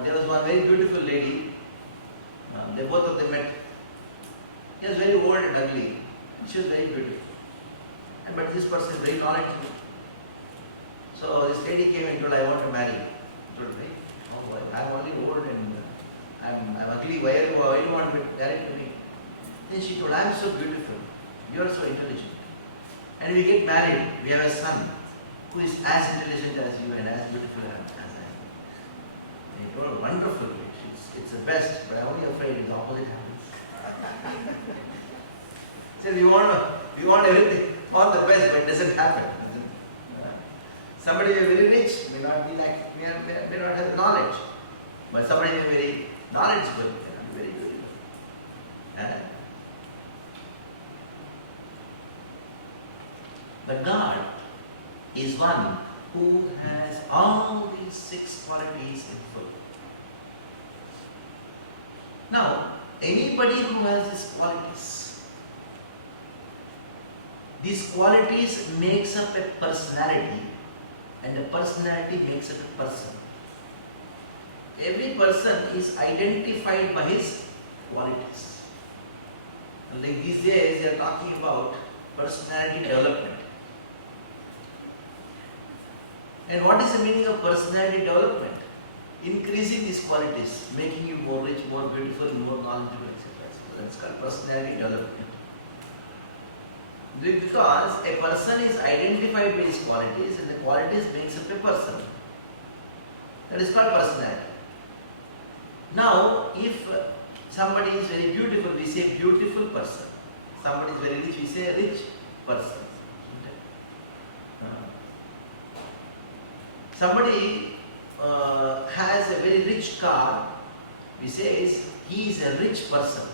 there was one very beautiful lady. They both of them met. He was very old and ugly, and she was very beautiful. But this person is very knowledgeable. So this lady came and told, I want to marry. He told, oh, I'm only old and I'm ugly. Why do you want to be married to me? Then she told, I'm so beautiful. You are so intelligent. and we get married. We have a son who is as intelligent as you and as beautiful as I am. And you told her, wonderful, it's the best, but I'm only afraid the opposite happens. So we want everything, all the best, but it doesn't happen. Somebody may be very rich, may not have the knowledge, but somebody may be very knowledgeable, may not be very beautiful. But God is one who has all these 6 qualities in full. Now, anybody who has these qualities makes up a personality, and a personality makes up a person. Every person is identified by his qualities. Like these days, they are talking about personality development. And what is the meaning of personality development? Increasing these qualities, making you more rich, more beautiful, more knowledgeable, etc. So that's called personality development. Because a person is identified by his qualities, and the qualities makes up a person. That is called personality. Now, if somebody is very beautiful, we say beautiful person. Somebody is very rich, we say rich person. Somebody has a very rich car, we say he is a rich person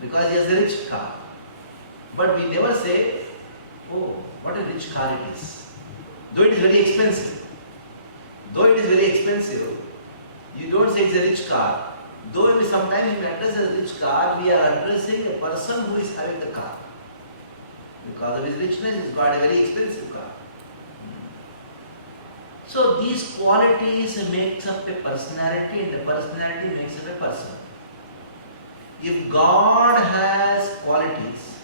because he has a rich car. But we never say, oh, what a rich car it is. Though it is very expensive. You don't say it's a rich car. Though we sometimes we address as a rich car, we are addressing a person who is having the car. Because of his richness, he's got a very expensive car. So these qualities makes up a personality, and the personality makes up a person. If God has qualities,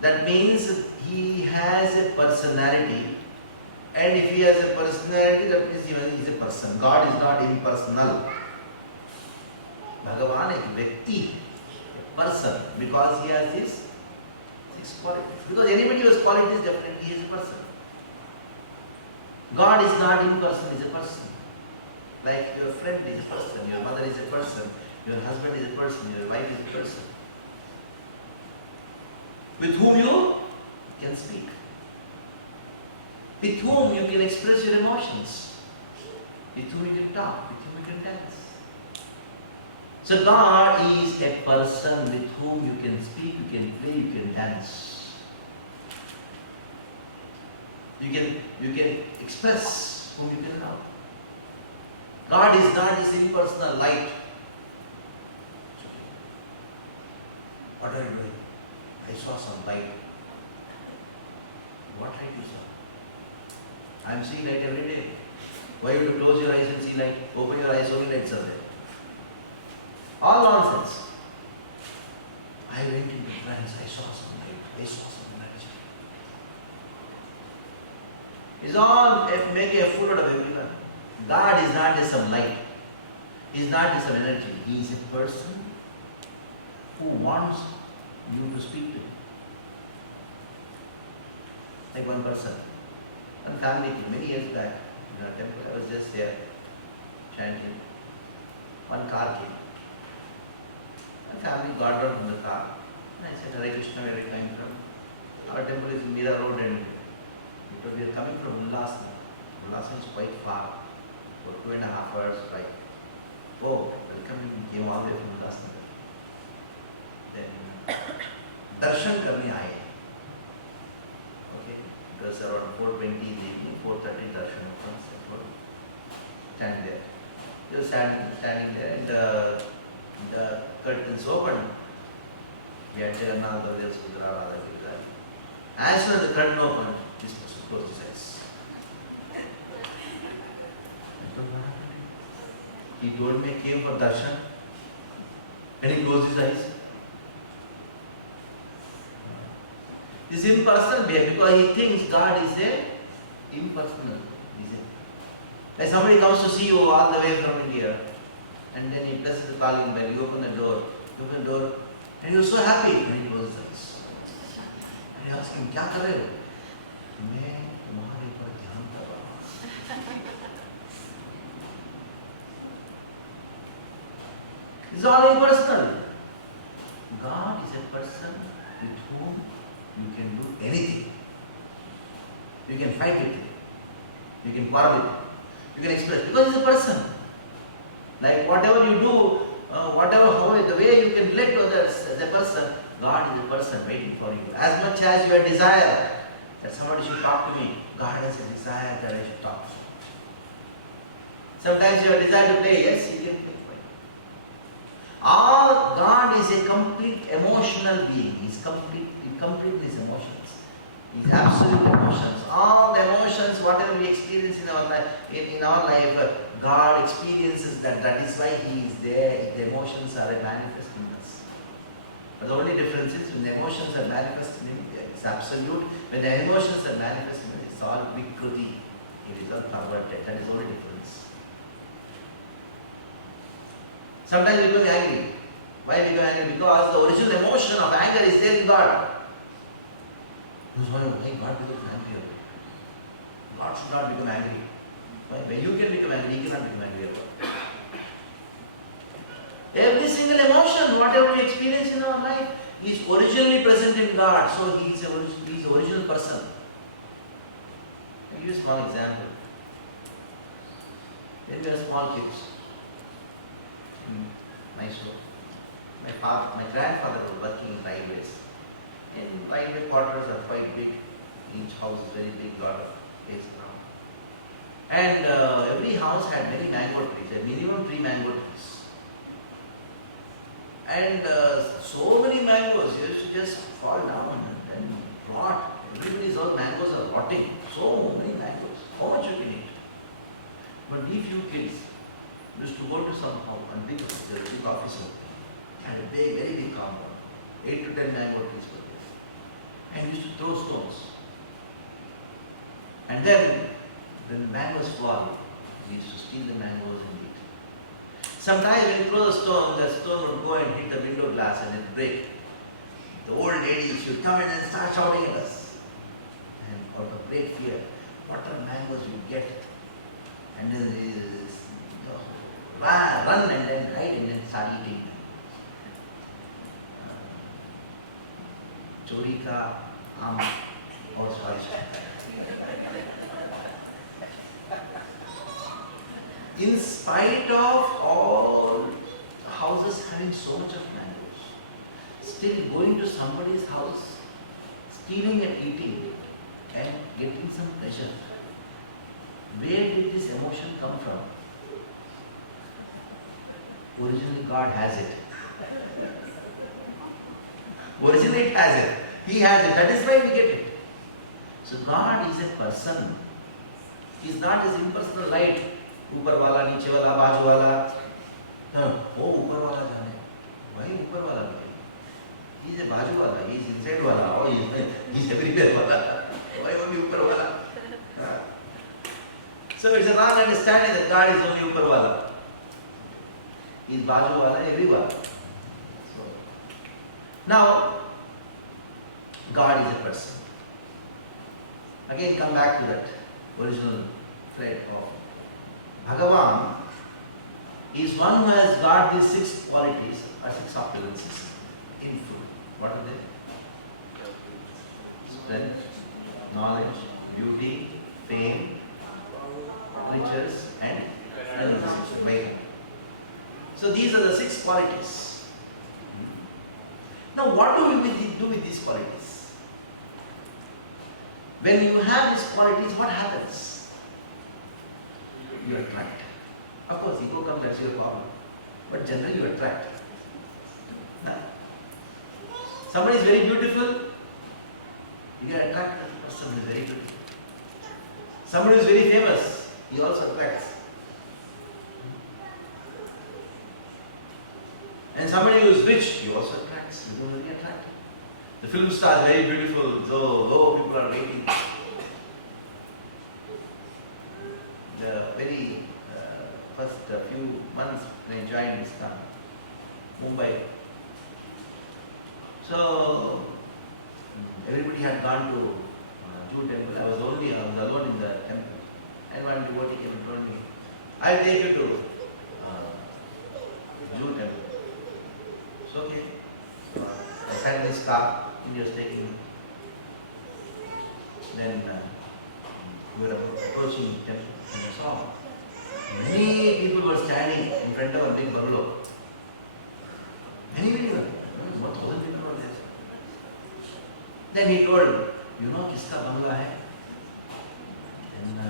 that means he has a personality, and if he has a personality, that means he is a person. God is not impersonal. Bhagavan is a Vyakti, a person, because he has these 6 qualities. Because anybody who has qualities, definitely he is a person. God is not impersonal, he is a person. Like your friend is a person, your mother is a person, your husband is a person, your wife is a person, with whom you can speak, with whom you can express your emotions, with whom you can talk, with whom you can dance. So God is a person with whom you can speak, you can play, you can dance. You can express whom you can love. God is not this impersonal light. What are you doing? I saw some light. What light you saw? I am seeing light every day. Why you have to close your eyes and see light? Open your eyes, only lights are there. All nonsense. I went into trance, I saw some light. I saw some light. It's all making a fool out of everyone. God is not just some light. He is not just some energy. He is a person who wants you to speak to him. Like one person, one family, many years back, in our temple, I was just there chanting. One car came. One family got out from the car. And I said, Hare Krishna, where are you coming from? Our temple is in Mira Road, and we are coming from Ullasana. Ullasana is quite far, for 2.5 hours ride. Oh, welcome, we came all the way from Ullasana. Then, darshan karne aaye. Okay, it was around 4:20 in the evening, 4:30 darshan opens. Standing there. He was standing there, and the curtains opened. We had Jagannath, Baladev, Subhadra, Radha, Krishna. As soon as the curtain opened, this person closed his eyes. He told me I came for darshan, and he closed his eyes. This impersonal behavior, because he thinks God is a impersonal. Like somebody comes to see you all the way from India, and then he presses the calling bell, you open the door, and you're so happy when he closes his eyes. And you ask him, क्या कर रहे हो? मैं तुम्हारे पर ध्यान कर रहा हूँ. It's all impersonal. God is a person with whom you can do anything. You can fight with him. You can quarrel with him. You can express. Because he's a person. Like whatever you do, however, the way you can relate to others as a person, God is a person waiting for you. As much as you have desire that somebody should talk to me, God has a desire that I should talk to you. Sometimes you have desire to play, yes, you can play. God is a complete emotional being. He's complete his emotions. He's absolute emotions. All the emotions, whatever we experience in our life, God experiences that. That is why He is there. The emotions are a manifest in us. But the only difference is when the emotions are manifest in Him, it's absolute. When the emotions are manifest in Him, it's all vikruti. It is all perverted. That is the only difference. Sometimes we become angry. Why we become angry? Because the original emotion of anger is there in God. Why God becomes angry? God should not become angry. Why? When you can become angry, He cannot become angry about. Every single emotion, whatever we experience in our life, is originally present in God. So He is the original person. I'll give you a small example. When we were small kids, Mysore, my grandfather was working in railways. And railway quarters are quite big. Each house is very big, lot of space around. And every house had many mango trees, a minimum 3 mango trees. And so many mangoes used to just fall down and rot. Everybody's all mangoes are rotting. So many mangoes. How much you can eat? But we few kids used to go to some house and there was a big office and a big, very big compound. 8 to 10 mango trees were there. And used to throw stones. And then, when the mangoes fall, we used to steal the mangoes and eat. Sometimes when you throw the stone would go and hit the window glass and it break. The old ladies should come in and start shouting at us. And out of great fear, what are mangoes you get? And then run and then hide and then start eating. Chori ka aam aur swadish. In spite of all houses having so much of mangoes, still going to somebody's house, stealing and eating and getting some pleasure. Where did this emotion come from? Originally God has it. Originally it has it. He has it. That is why we get it. So God is a person. He is not this impersonal light. ऊपर वाला, नीचे वाला, बाजू वाला. वो ऊपर वाला जाने. Why ऊपर वाला नहीं? He is a बाजू वाला. He is inside वाला. Oh, he is everywhere वाला. Why only ऊपर वाला? So it's a wrong understanding that God is only ऊपर वाला. He is बाजू वाला, everywhere. So now God is a person. Again, come back to that original thread of Bhagavan is one who has got these 6 qualities or 6 opulences in full. What are they? Strength, knowledge, beauty, fame, riches, and renunciation. So these are the 6 qualities. Now what do we do with these qualities? When you have these qualities, what happens? You attract. Of course, ego comes, that's your problem. But generally you attract. Somebody is very beautiful, you can attract that person who is very beautiful. Somebody who is very famous, he also attracts. And somebody who is rich, he also attracts. You don't really attract. The film star is very beautiful, though people are waiting. The very first few months when I joined Iskcon, Mumbai. So everybody had gone to Jew temple. I was alone in the temple. And one devotee came and told me, I'll take you to Jew temple. It's okay. I sat in his car, and he was taking me. Then we were approaching the temple, and I saw many people were standing in front of a big bungalow. Many people. 1,000 people were there. Then he told, you know, kiska bungalow hai? And I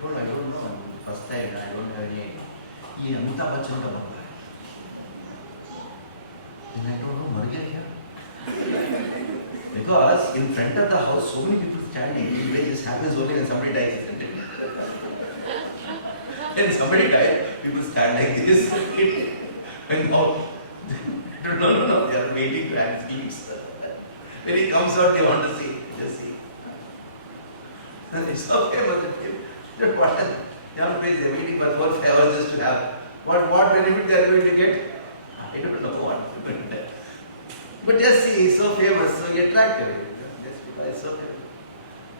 told, I don't know. First time, I don't have any. Ye Amitabh Bachchan ka bungalow hai. Then I told him, mar gaya kya? Because in front of the house, so many people standing. This happens only when somebody dies. When somebody dies, people stand like this. And now, no, they are waiting to have sleeps. When he comes out, they want to see. Just see. And it's so famous. What young place, they are waiting for 4 hours just to have. What benefit they are going to get? I don't know what. But just see, he's so famous, so attractive. Just because he's so famous.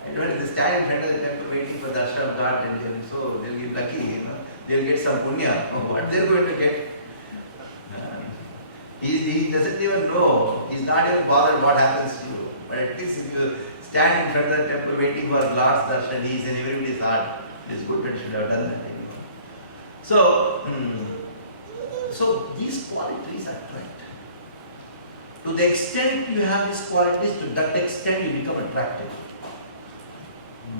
I don't know, they stand in front of the temple waiting for darshan of God, and they'll get lucky, you know. They'll get some punya. What they're going to get? He doesn't even know. He's not even bothered what happens to you. But at least if you stand in front of the temple waiting for Lord's darshan, he's in everybody's heart. It's good that you should have done that. You know. So these qualities are attractive. To the extent you have these qualities, to that extent you become attractive.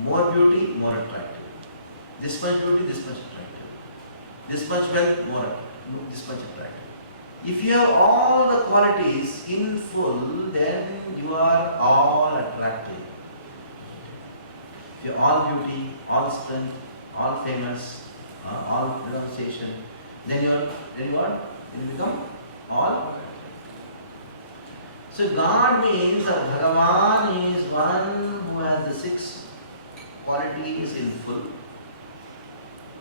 More beauty, more attractive. This much beauty, this much attractive. This much wealth, this much attractive. If you have all the qualities in full, then you are all attractive. If you have all beauty, all strength, all famous, all renunciation, then you become all. So God means that Bhagavan is one who has the 6 qualities in full.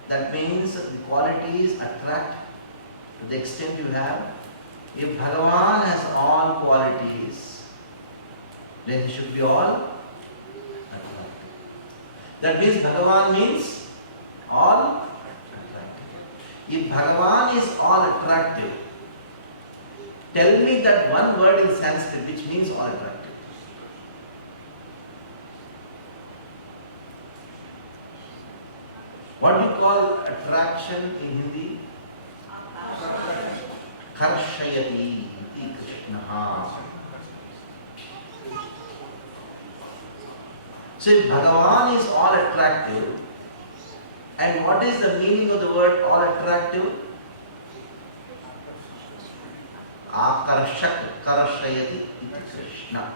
That means the qualities attract to the extent you have. If Bhagavan has all qualities, then he should be all attractive. That means Bhagavan means all attractive. If Bhagavan is all attractive, tell me that one word in Sanskrit which means all attractive. What we call attraction in Hindi? Karshayati iti Krishnaha. So if Bhagavan is all attractive, and what is the meaning of the word all attractive? Akarshak karshayati iti Krishna.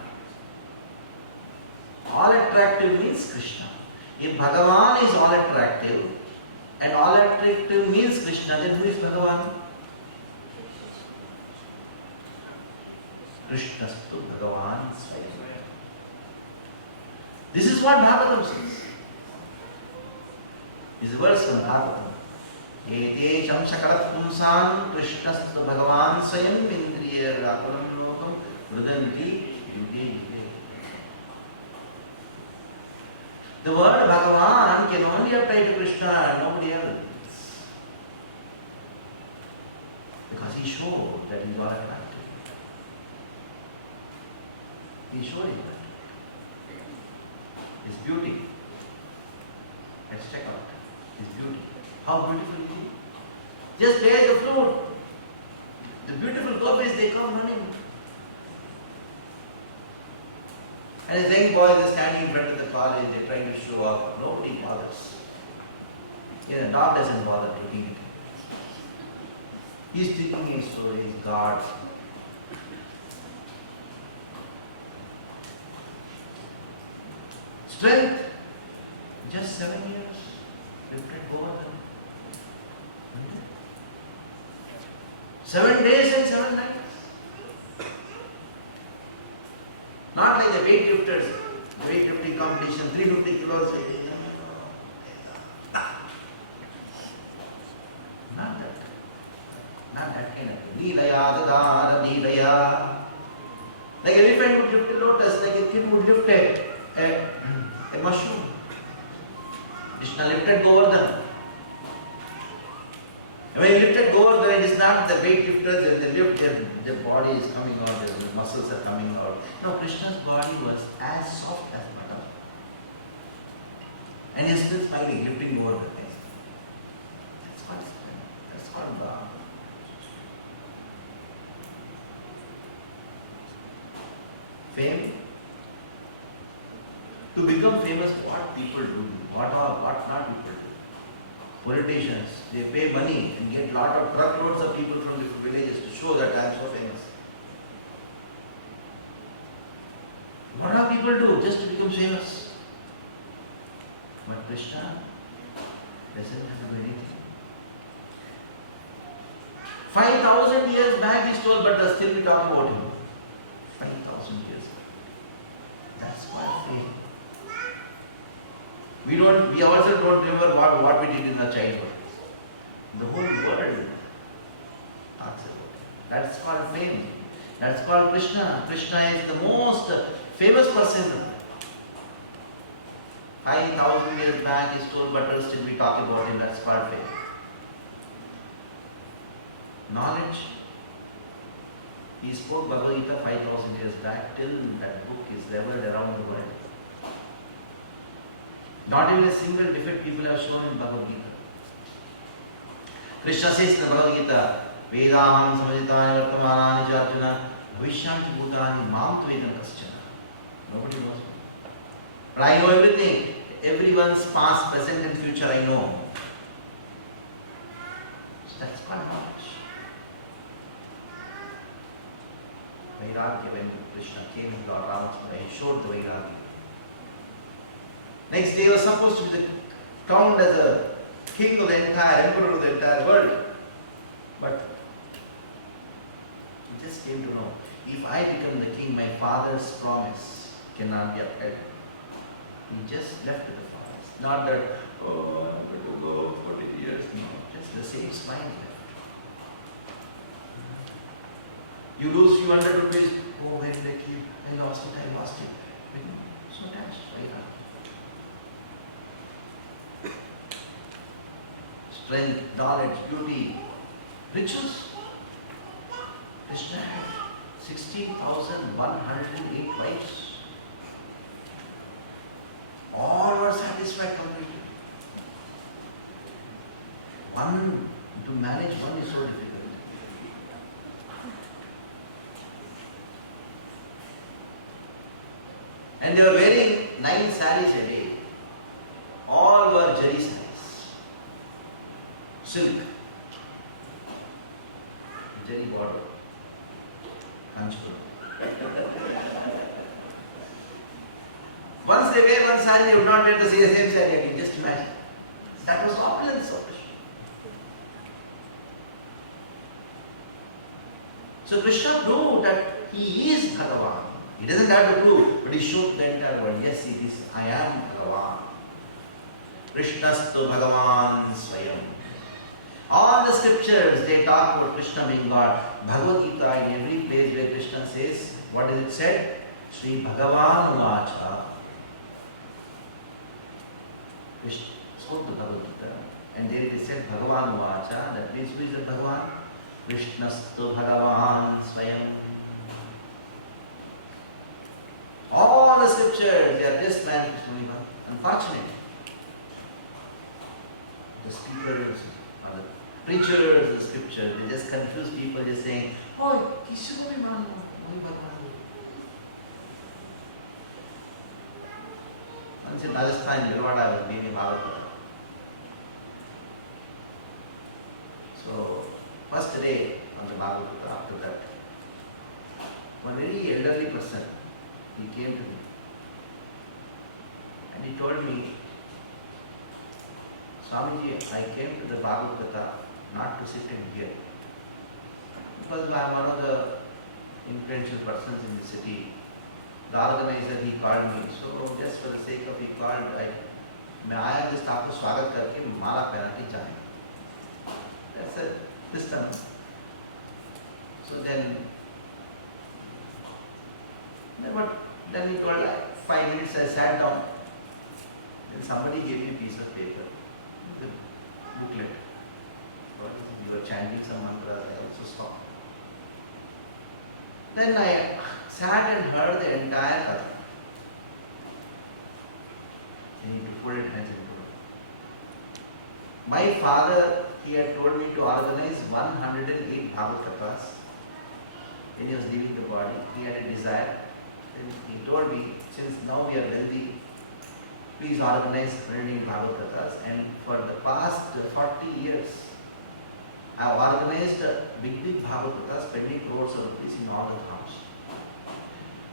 All attractive means Krishna. If Bhagavan is all attractive, and all attractive means Krishna, then who is Bhagavan? Krishnastu Bhagavan Swayam. This is what Bhagavatam says. This is a verse from Bhagavatam. Ete chamsakarat pumsan Krishnastu Bhagavan Swayam indriya rakulam lokam vrudanti yuge yuge. The word Bhagavan can only apply to Krishna and nobody else. Because he showed that he is all attractive. He showed it. His beauty. Let's check out his beauty. How beautiful is he? Just play the flute. The beautiful gopis, they come running. And the young boys are standing in front of the college, they're trying to show off. Nobody bothers. The dog doesn't bother taking it. He's thinking his story, his God. Strength, just 7 years, lifted over them. 7 days and 7 nights. Not like the weightlifters, weightlifting competition, 350 kilos. Not that kind of thing. Leelaya dadara leelaya. Like an elephant would lift a lotus, like a kid would lift a mushroom. Krishna lifted Govardhan. When he lifted Govardhan, it is not the weight lifters, they lift their body is coming out, their muscles are coming out. No, Krishna's body was as soft as butter. And he is still smiling, lifting Govardhan. That's called Bhagavad. Fame. To become famous, what people do, what not people do. Politicians, they pay money and get lot of truckloads of people from different villages to show that I am so famous. What do people do just to become famous? But Krishna doesn't have to do anything. 5,000 years back he stole butter, still we talk about him. 5,000 years. That's what fame. We also don't remember what we did in our childhood. The whole world talks about it. That's called fame. That's called Krishna. Krishna is the most famous person. 5,000 years back he stole butter, still we talk about him. That's called fame. Knowledge. He spoke Bhagwat Geeta 5,000 years back, till that book is leveled around the world. Not even a single defect people have shown in Bhagavad Gita. Krishna says in the Bhagavad Gita, Vedaham samajitani vartamanani jatuna bhavishyanti bhutani mam tvedana kaschana. Nobody knows. But I know everything. Everyone's past, present and future I know. So that's quite knowledge. Vairagya, when Krishna came to Lord Ramachandra, he showed the Vairagya. Next day he was supposed to be crowned as a king of the entire, emperor of the entire world. But he just came to know, if I become the king, my father's promise cannot be upheld. He just left with the forest. Not that, oh, I'm going to go 40 years. No, just the same smile left. You lose few hundred rupees, oh, where did I keep? I lost it. So attached, strength, knowledge, beauty, riches. Krishna had 16,108 wives. All were satisfied completely. To manage one is so difficult. And they were wearing 9 saris a day. All were jari saris. Silk. Jari border. Kanchpur. Once they wear one sari, they would not wear the same sari again. Just imagine. That was opulence of Krishna. So Krishna proved that he is Bhagavan. He doesn't have to prove, but he showed the entire world. Yes, it is. I am Bhagavan. Krishnastu Bhagavan Swayam. All the scriptures, they talk about Krishna being God. Bhagavad Gita, in every place where Krishna says, what is it said? Sri Bhagavan Vacha. Krishna spoke the Bhagavad Gita. And there it is said Bhagavan Vacha. That means who is the Bhagavan? Krishnastu Bhagavan Swayam. All the scriptures, they are just man Krishna. Unfortunate. The speakers, or the preachers of the scripture, they just confuse people, just saying, oh, Kishu bhi mano, Bhagavan. Once in Rajasthan, Virwada, I was reading Bhagavad. So, first day on the Bhagavad, after that, one very elderly person, he came to me and he told me, Swamiji, I came to the Bhagavad Gita not to sit and hear. Because I am one of the influential persons in the city. The organizer, he called me. So just for the sake of he called, I am just आपको स्वागत करके माला पहना के जाए. That's a system. So then Then he told, 5 minutes I sat down. Then somebody gave me a piece of paper, the booklet. You were chanting some mantra, I also stopped. Then I sat and heard the entire katha. And he folded hands and put on. My father, he had told me to organize 108 Bhagavad Kathas. When he was leaving the body, he had a desire. And he told me, since now we are healthy, please organize 108 Bhagavad Kathas. And for the past 40 years, I have organized big Bhagavad Kathas, spending crores of rupees in all the dhams.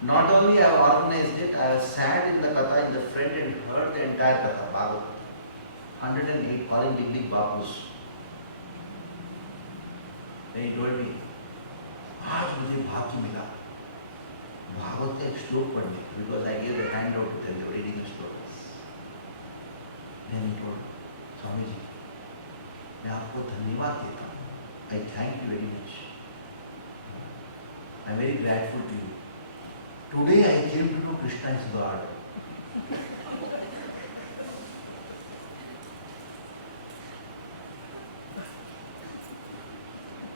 Not only I have organized it, I have sat in the katha in the front and heard the entire katha, Bhagavad. 108 calling big Babus. Then he told me, आज मुझे भाग्य मिला भागवत का एक श्लोक पढ़ने, because I gave a handout to them, they were reading the shlokas. Then he told, Swami ji, मैं आपको धन्यवाद देता हूँ. I thank you very much. I am very grateful to you. Today I came to know Krishna is God.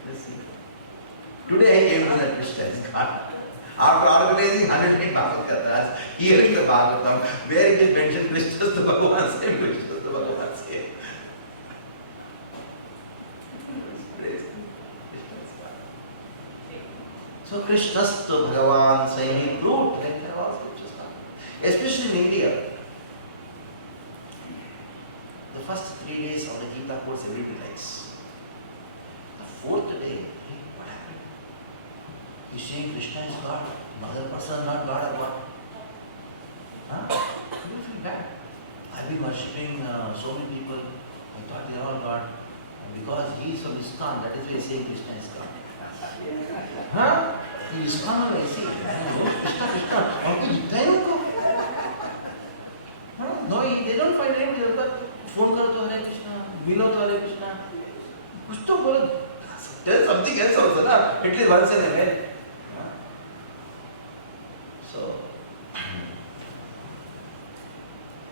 Let's see. Today I came to know that Krishna is God. After organizing 108 Bhagavad Kathas, hearing the Bhagavatam, where it is mentioned Krishna is the Bhagavan same, Krishna is the Bhagavan same. So Krishna's to Bhagavan saying root, like there are all scriptures now. Especially in India. The first 3 days of the Gita course everybody likes. The 4th day, what happened? You saying Krishna is God, another person is not God or what? Huh? You feel bad. I've been worshipping so many people, I thought they are all God. And because he is from Iskcon, that is why he is saying Krishna is God. Huh? In Iskcon I see, Krishna, uncle Gita है उनको? No, they don't find anything but phone करो तो हरे कृष्णा, मिलो तो हरे कृष्णा, कुछ तो बोलो. Tell something else also, na? At least once in a while.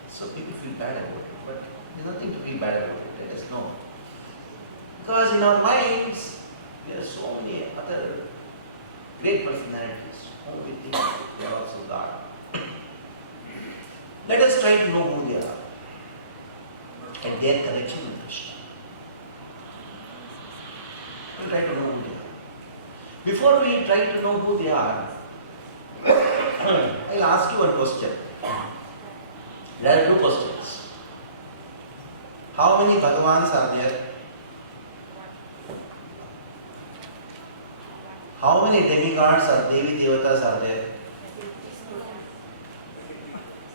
So people feel bad about it, but there's nothing to feel bad about it. Let us know. Because in our minds, there are so many other great personalities whom we think they are also God. Let us try to know who they are and their connection with Krishna. We'll try to know who they are. Before we try to know who they are, I'll ask you one question. There are 2 questions. How many Bhagavans are there? How many demigods or Devi Devatas are there?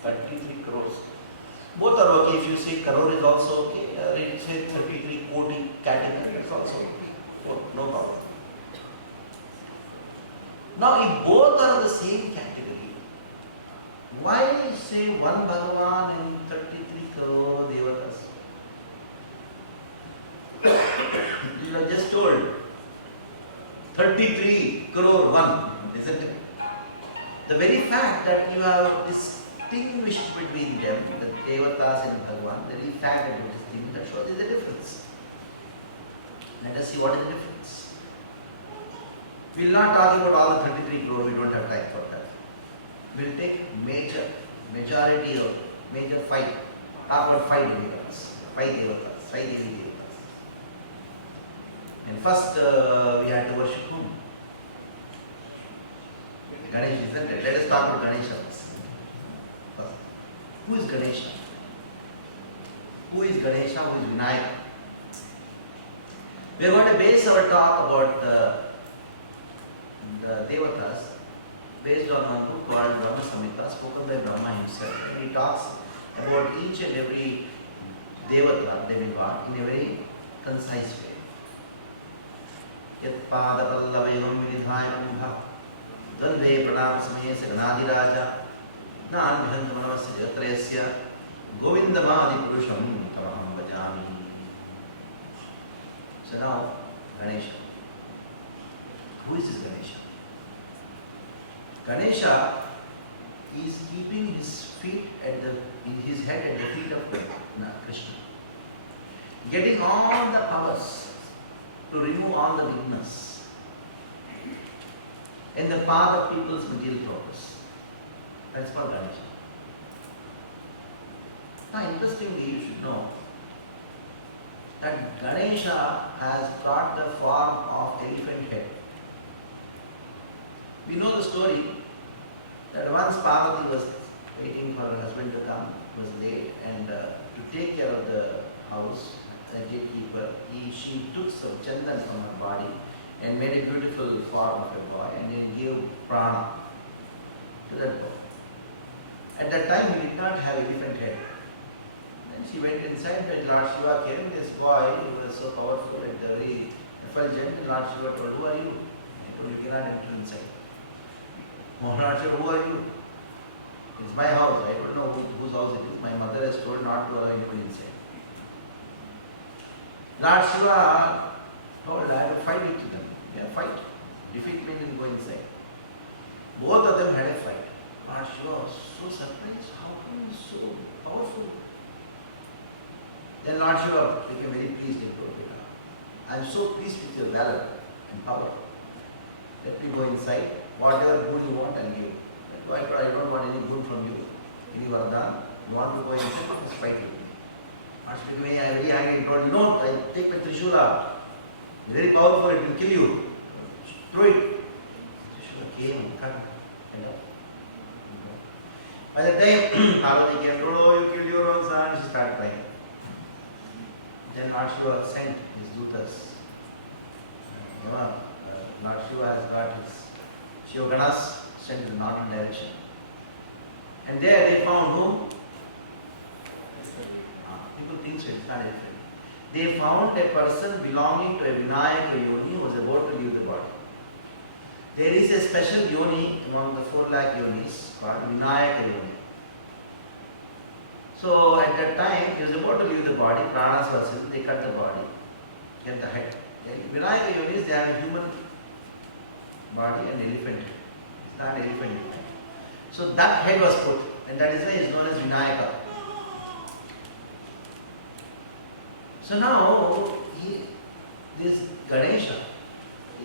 33 crores. Both are okay. If you say crore is also okay, or you say 33 koti category, it's also okay. Oh, no problem. Now, if both are the same category, why say one Bhagavan and 33 crore Devatas? You are just told 33 crore one, isn't it? The very fact that you have distinguished between them, the Devatas and Bhagavan, the very fact that you distinguish, that shows the difference. Let us see what is the difference. We will not talk about all the 33 crore, we don't have time for that. We will take majority of major 5. Talk about 5 Devatas, 5 Devatas, 5 Devi Devatas. And first we had to worship whom? Ganesha, isn't it? Let us talk about Ganesha first. Who is Ganesha? Who is Ganesha? Who is Vinayaka? We are going to base our talk about the Devatas based on one book called Brahma Samhita, spoken by Brahma himself. And he talks about each and every Devata, demigod, in a very concise way. Yat pada pallavayon vidhayam bha dande pranam samaye saganadi raja nan vihantamanavasya jatrayasya govindamadi purusham tamaham bhajami. So now, Ganesha. Who is this Ganesha? Ganesha he is keeping his his head at the feet of Krishna, getting all the powers to remove all the weakness in the path of people's material progress. That's called Ganesha. Now, interestingly, you should know that Ganesha has got the form of elephant head. We know the story that once Parvati was waiting for her husband to come, it was late, and to take care of the house, the gatekeeper, she took some chandan from her body and made a beautiful form of a boy and then gave prana to that boy. At that time, he did not have elephant head. Then she went inside, and Lord Shiva came. This boy, he was so powerful and very effulgent. And Lord Shiva told, "Who are you?" He told, "You cannot enter inside." "Oh, Lord Shiva, who are you?" "It's my house. I don't know whose house it is. My mother has told not to allow anybody inside." Lord Shiva told, "I will fight with them." Yeah, fight. Defeat me and go inside. Both of them had a fight. Lord Shiva was so surprised. How come he is so powerful? Then Lord Shiva became very pleased and told, "I am so pleased with your valor and power. Let me go inside. Whatever good you want, I'll give you. I don't want any good from you. Any vardhan. You want to go inside, just fight with me." Lord Shiva became very angry and told, "No, I take my Trishula. It's very powerful, it will kill you. Throw it." Trishula came and cut and up. By the time Parvati came, told, "Oh, you killed your own son," she started crying. Then Lord Shiva sent his dutas. Lord Shiva has got his Shiva Ganas sent in the northern direction. And there they found whom? People think so, it's not different. They found a person belonging to a Vinayaka yoni who was about to leave the body. There is a special yoni among the 4 lakh yonis called Vinayaka yoni. So at that time, he was about to leave the body, pranas were still, they cut the body, get the head. Vinayaka yonis, they have a human body and elephant head. It's not elephant head. So that head was put, and that is why it is known as Vinayaka. So now, this Ganesha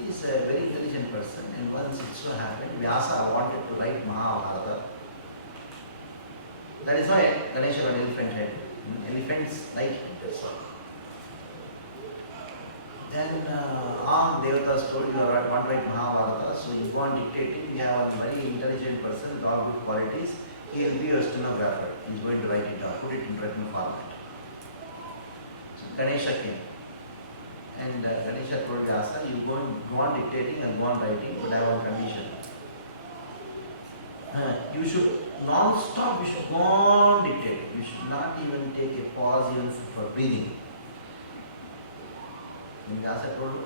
is a very intelligent person, and once it so happened, Vyasa wanted to write Mahabharata. That is why Ganesha got elephant head. Elephants like him, that's all. Then Devatas told, "You want to write Mahabharata, so you go on dictating. We have a very intelligent person with all good qualities. He will be your stenographer. He is going to write it down, put it in written format." So Ganesha came. And Ganesha told Vyasa, "You go on dictating and go on writing, but I have one condition. You should non-stop, you should go on dictating. You should not even take a pause even for breathing." And Vyasa told,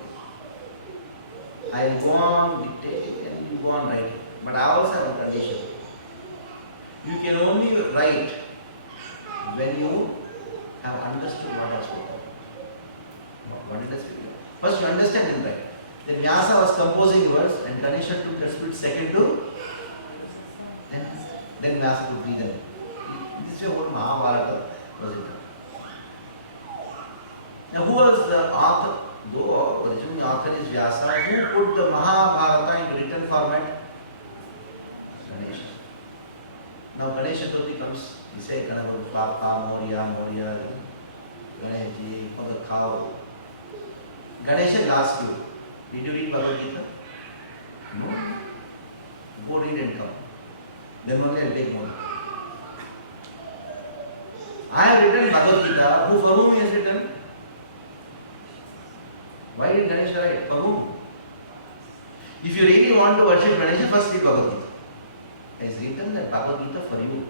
"I will go on dictating and you go on writing. But I also have a condition. You can only write when you have understood what I have spoken." What did I speak? First you understand and write. Then Vyasa was composing words and Ganesha took a split second to then Vyasa could breathe in. This is what Mahabharata was written. Now who was the author? Though originally author is Vyasa, who put the Mahabharata into written format? Ganesha. Now Ganesha Chaturthi comes, he says, Ganapati Papa, Moria, Ganeshi, for the cow. Ganesha will ask you, "Did you read Bhagwat Geeta?" "No." "Go read and come. Then only I will take more." "I have written Bhagwat Geeta." For whom he has written? Why did Ganesha write? For whom? If you really want to worship Ganesha, first read Bhagwat Geeta. He has written that Bhagwat Geeta for you.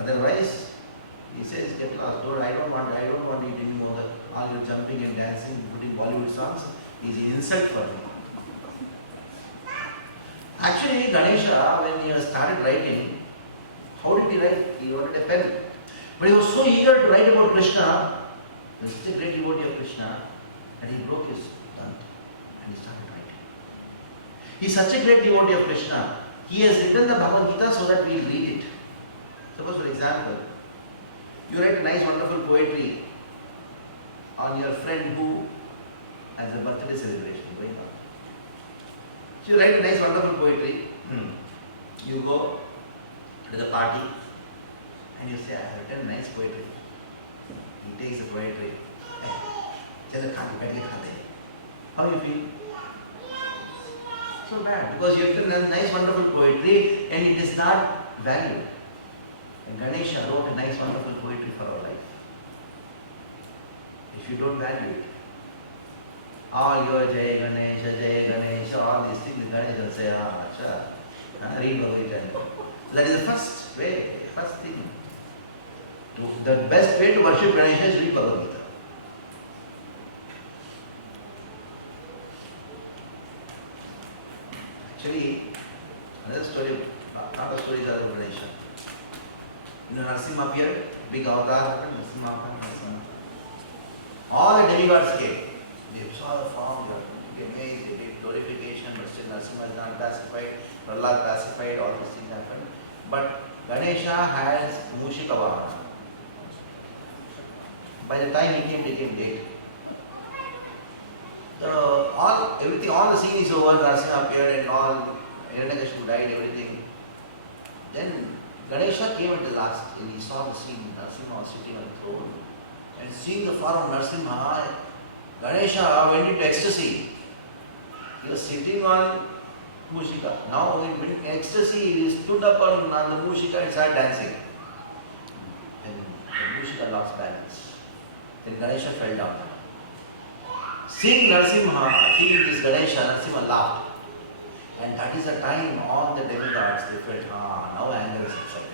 Otherwise, he says, "Get lost. I don't want it anymore. All your jumping and dancing, putting Bollywood songs is an insult for me." Actually, Ganesha, when he started writing, how did he write? He wanted a pen. But he was so eager to write about Krishna, he was such a great devotee of Krishna, that he broke his tongue and he started writing. He is such a great devotee of Krishna, He has written the Bhagwat Geeta so that we will read it. Suppose, for example, you write a nice, wonderful poetry on your friend who has a birthday celebration going on. So you write a nice, wonderful poetry. You go to the party and you say, I have written nice poetry. He takes the poetry. Chalo khate, badly khate. How you feel? So bad, because you have written a nice, wonderful poetry and it is not valued. And Ganesha wrote a nice, wonderful poetry for our life. If you don't value it, all your Jai Ganesha, all these things, Ganesha will say, read Bhagavad Gita. That is the first way, first thing. The best way to worship Ganesha is read Bhagavad Gita. Actually, another story, not the stories of Ganesha. Narasimha appeared, big avatar happened, Narasimha. All the demigods came. They saw the form, they were amazed, they did glorification, but still Narasimha is not pacified, Prahlad pacified, all these things happened. But Ganesha has Mushika Vahana. By the time he became dead. All the scene is over, Narasimha appeared and all, Hiranyakashipu died, everything. Then Ganesha came at the last and he saw the scene, Narasimha was sitting on the throne. And seeing the form of Narasimha, Ganesha went into ecstasy. He was sitting on Mushika. Now in ecstasy, he stood up on the Mushika and started dancing. And the Mushika lost balance. Then Ganesha fell down. Seeing Narasimha, seeing this Ganesha, Narasimha laughed. And that is the time all the demigods, they felt, now anger is subsided.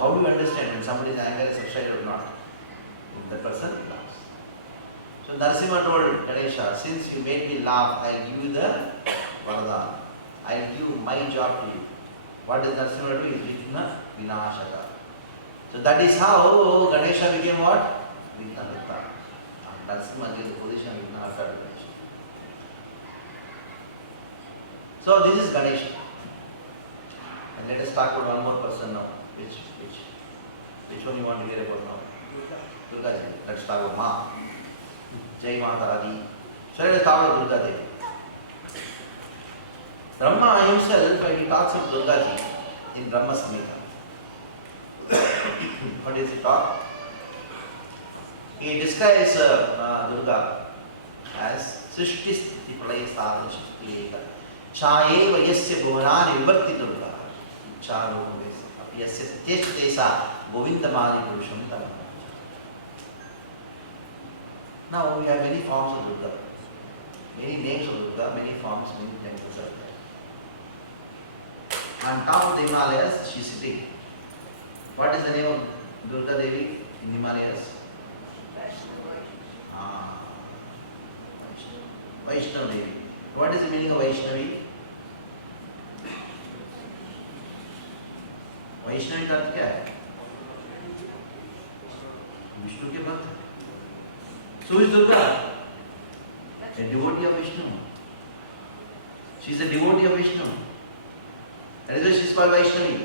How do you understand when somebody's anger is subsided or not? If the person laughs. So Narasimha told Ganesha, since you made me laugh, I'll give you the Vardhan. I'll give my job to you. What does Narasimha do? He is Vighna Vinashaka. So that is how Ganesha became what? Vighnahata. Narasimha gave the position of Vighnahata to Ganesha. So this is Ganesha. And let us talk about one more person now. Which one you want to hear about now? Durga Ji. Let's talk about Ma. Jai Mata Adi. So let us talk about Durga Devi. Brahma himself, he talks of Durga Ji in Brahma Samhita. What does he talk? He describes Durga as Srishti Sthiti Pralaya Sadhana Shakti Eka Chaye Vayasya Bhuvanani Vibhakti Durga Charo Yasya Tesa Govindamani Purusham Tamam. Now we have many forms of Durga, many names of Durga, many forms, many temples are there. On top of the Himalayas, she is sitting. What is the name of Durga Devi in the Himalayas? Vaishnavi Devi. What is the meaning of Vaishnavi? Vaishnavi का अर्थ क्या है? विष्णु के भक्त. So is Durga, a devotee of Vishnu. She is a devotee of Vishnu. That is why she is called Vaishnavi.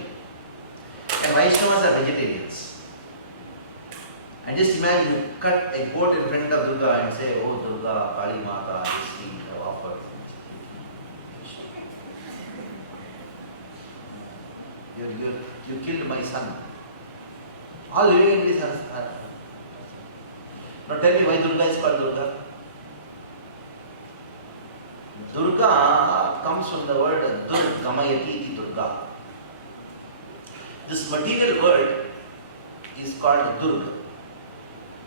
And Vaishnavas are vegetarians. And just imagine you cut a goat in front of Durga and say, oh Durga, Kali Mata, this thing I have offered. You killed my son. All living in this earth. Now tell me why Durga is called Durga. Durga comes from the word Durgamayati Durga. This material word is called Durga.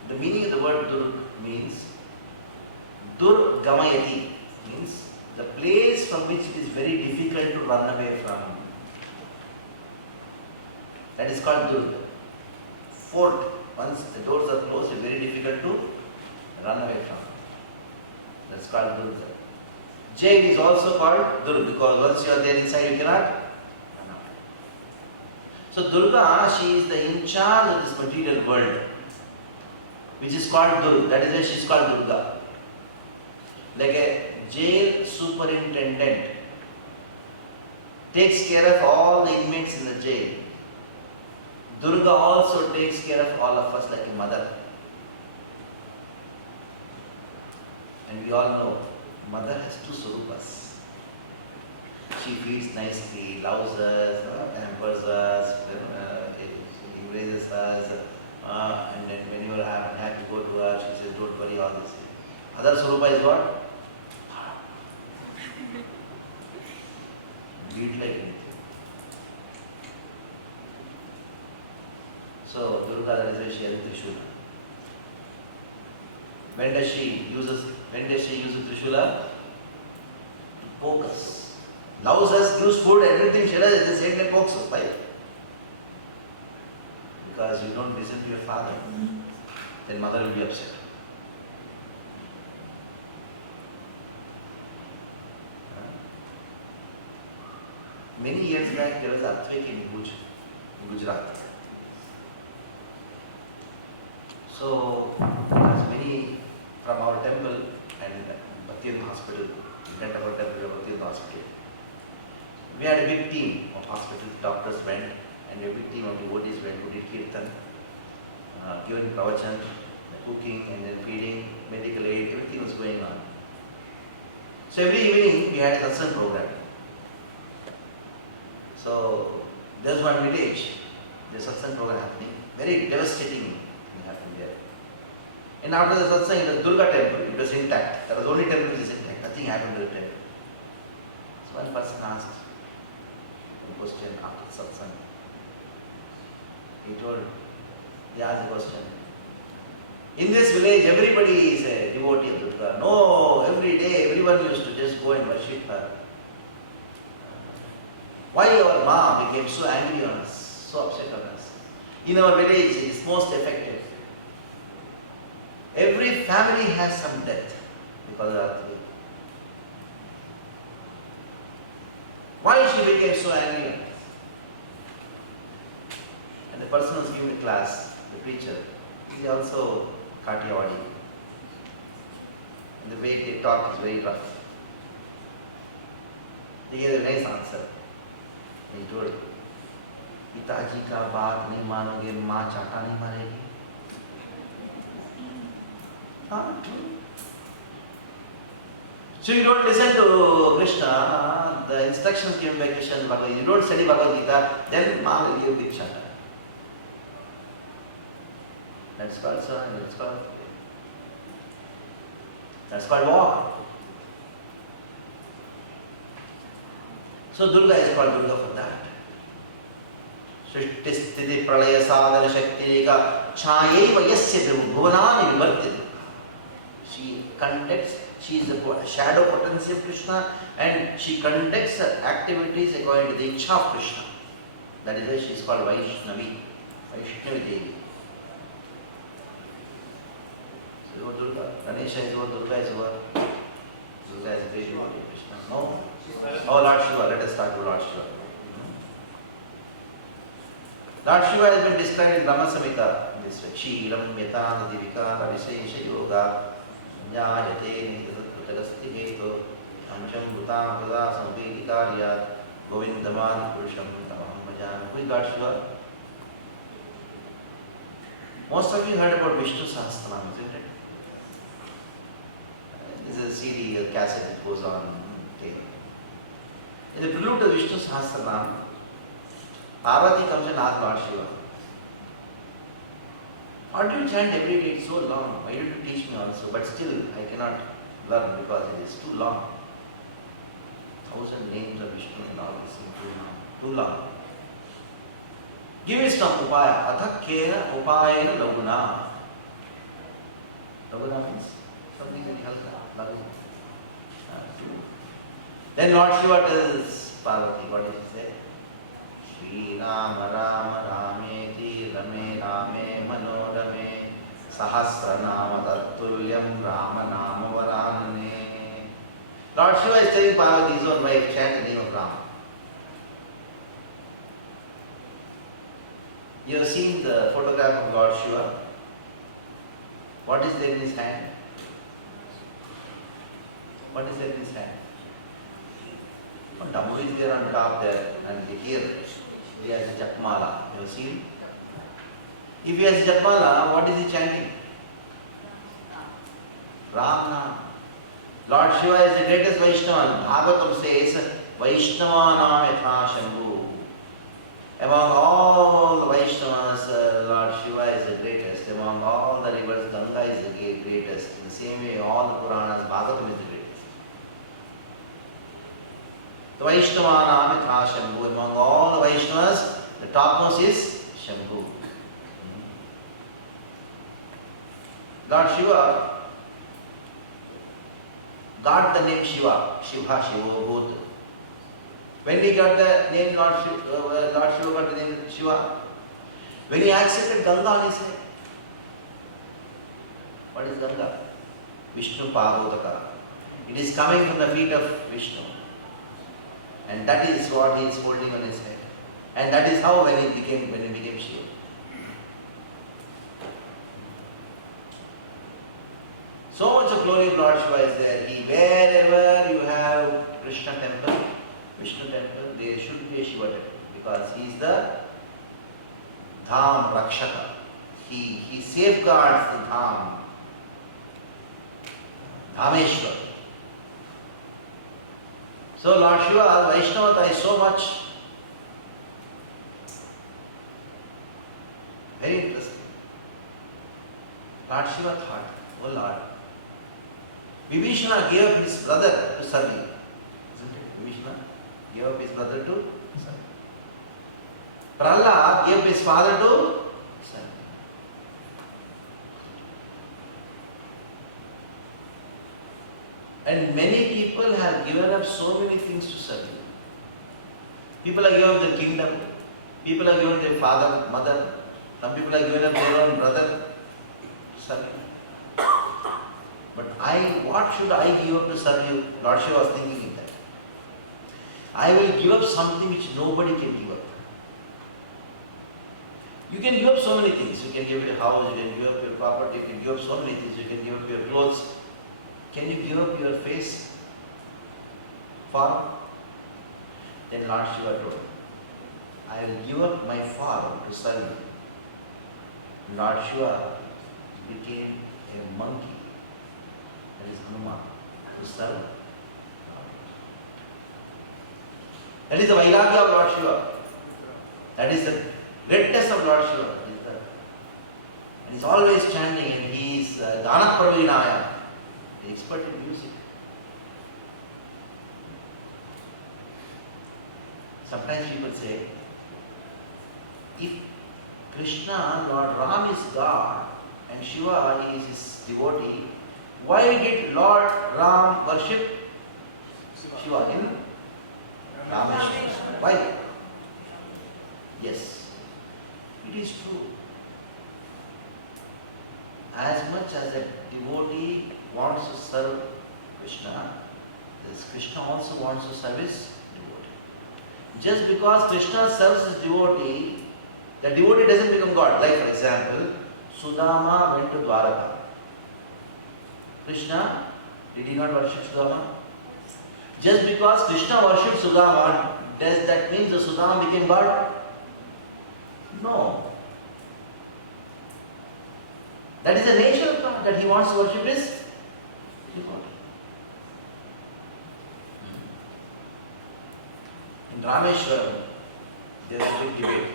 The meaning of the word Durga means Durgamayati, means the place from which it is very difficult to run away from. That is called Durga. Fort, once the doors are closed, it is very difficult to run away from. That's called Durga. Jail is also called Durga because once you are there inside, you cannot run away. So Durga, she is the in charge of this material world, which is called Durga. That is why she is called Durga. Like a jail superintendent takes care of all the inmates in the jail. Durga also takes care of all of us like a mother. And we all know, mother has two swarupas. She feeds nicely, loves us, pampers us, embraces us, and then when you are happy, go to her, she says, don't worry, all this. Other swarupa is what? Beat like anything. So Durga, that is why she has Trishula. When does she use Trishula? To poke us. Loves us, gives food, everything she does, at the same time pokes us. Why? Because you don't listen to your father, then mother will be upset. Many years back, there was an earthquake in Gujarat. So, many from our temple and Bhakti Hospital, we went our temple to Bhakti Hospital. We had a big team of hospital doctors went, and a big team of devotees went who did kirtan, giving pravachan, cooking, and then feeding, medical aid, everything was going on. So every evening we had a satsang program. So there's one village, there's a satsang program happening, very devastating thing happened there. And after the satsang in the Durga temple, it was intact. That was the only temple which is intact. Nothing happened to the temple. So one person asked a question after the satsang. He asked the question. In this village, everybody is a devotee of Durga. No, every day, everyone used to just go and worship her. Why our Ma became so angry on us, so upset on us? In our village, it is most effective. Every family has some death because of earthquake. Why she became so angry on us? And the person who was giving the class, the preacher, he also Kathiawadi. And the way they talk is very rough. They gave a nice answer. He told, पिताजी का बात नहीं मानोगे, माँ चाटा नहीं मारेगी. So you don't listen to Krishna, the instructions given by Krishna in Bhagavad Gita. You don't study Bhagavad Gita, then Ma will give big shata. That's called son, that's called war. So Durga is called Durga for that. Srishti sthiti pralaya sadhana shakti eka chayeva yasya bhuvanani vivartiti. She conducts, she is the shadow potency of Krishna, and she conducts her activities according to the Icha of Krishna. That is why she is called Vaishnavi Devi. So Durga, Ganesha is over, Durga is over. Durga is a big devotee of Krishna. No? Oh, Lord Shiva, let us start with Lord Shiva. Lord Shiva has been described in Brahma Samhita in this way. Kshiram Yata Nadivika Visesha Yoga Jayate Nidhutagasti Heto Amsham Bhutam Prada Samvedikariya Govindaman Purusham Tamaham Bhajan. Who is Lord Shiva? Most of you heard about Vishnu Sahasranam, isn't it? This is a CD, a cassette that goes on tape. In the prelude of Vishnu Sahasranam, Parvati comes and asks Lord Shiva, how do you chant every day? It's so long. Why don't you teach me also? But still, I cannot learn because it is too long. 1,000 names of Vishnu and all this is too long. Give me some upaya. Athakkena upayena laguna. Laguna means something that helps loving. Then Lord Shiva tells Parvati, what does he say? Shri Rama Rama Rameti Rame Rame Manorame Sahasra Nama Tattulyam Rama Nama Varanane. Lord Shiva is telling Parvati, his own wife, chant the name of Rama. You have seen the photograph of Lord Shiva. What is there in his hand? What is there in his hand? Dambu is there on top there, and here he has a Japmala. You have seen? If he has a Japmala, what is he chanting? Ram Nam. Lord Shiva is the greatest Vaishnava. Bhagavatam says, Vaishnavanam yatha Shambhu. Among all the Vaishnavas, Lord Shiva is the greatest. Among all the rivers, Ganga is the greatest. In the same way, all the Puranas, Bhagavatam is the greatest. The Vaishnavanam yatha Shambhu. Among all the Vaishnavas, the topmost is Shambhu. Lord Shiva got the name Shiva, Shiva, both. When he got the name Lord Shiva got the name Shiva, when he accepted Ganga on his head. What is Ganga? Vishnu Pavodaka. It is coming from the feet of Vishnu. And that is what he is holding on his head. And that is how when he became Shiva. So much of glory of Lord Shiva is there. Wherever you have Krishna temple, Vishnu temple, there should be a Shiva temple because he is the Dham Rakshaka. He safeguards the Dham. Dhameshwar. So Lord Shiva, Vaishnavata is so much very interesting. Lord Shiva thought, oh Lord, Vibhishana gave up his brother to serve you. Isn't it? Vibhishana gave up his brother to serve. Prahlad gave up his father to serve. And many people have given up so many things to serve you. People have given up their kingdom. People have given up their father, mother. Some people have given up their own brother to serve you. But what should I give up to serve you? Lord Shiva was thinking in that. I will give up something which nobody can give up. You can give up so many things. You can give up your house, you can give up your property, you can give up so many things. You can give up your clothes. Can you give up your face? Form? Then Lord Shiva told, I will give up my form to serve you. Lord Shiva became a monkey. That is Hanuman, to serve. That is the Vairagya of Lord Shiva. That is the greatness of Lord Shiva. And he is always chanting, and he is Dana Pravinaya, the expert in music. Sometimes people say, if Krishna, Lord Ram is God, and Shiva is his devotee, why did Lord Ram worship Shiva in Rameshwar? Why? Yes, it is true. As much as a devotee wants to serve Krishna, Krishna also wants to serve his devotee. Just because Krishna serves his devotee, the devotee doesn't become God. Like for example, Sudama went to Dwaraka. Krishna, did he not worship Sudama? Just because Krishna worshipped Sudama, does that mean the Sudama became God? No. That is the nature of God, that he wants to worship his devotee. In Rameshwaram, there was a big debate.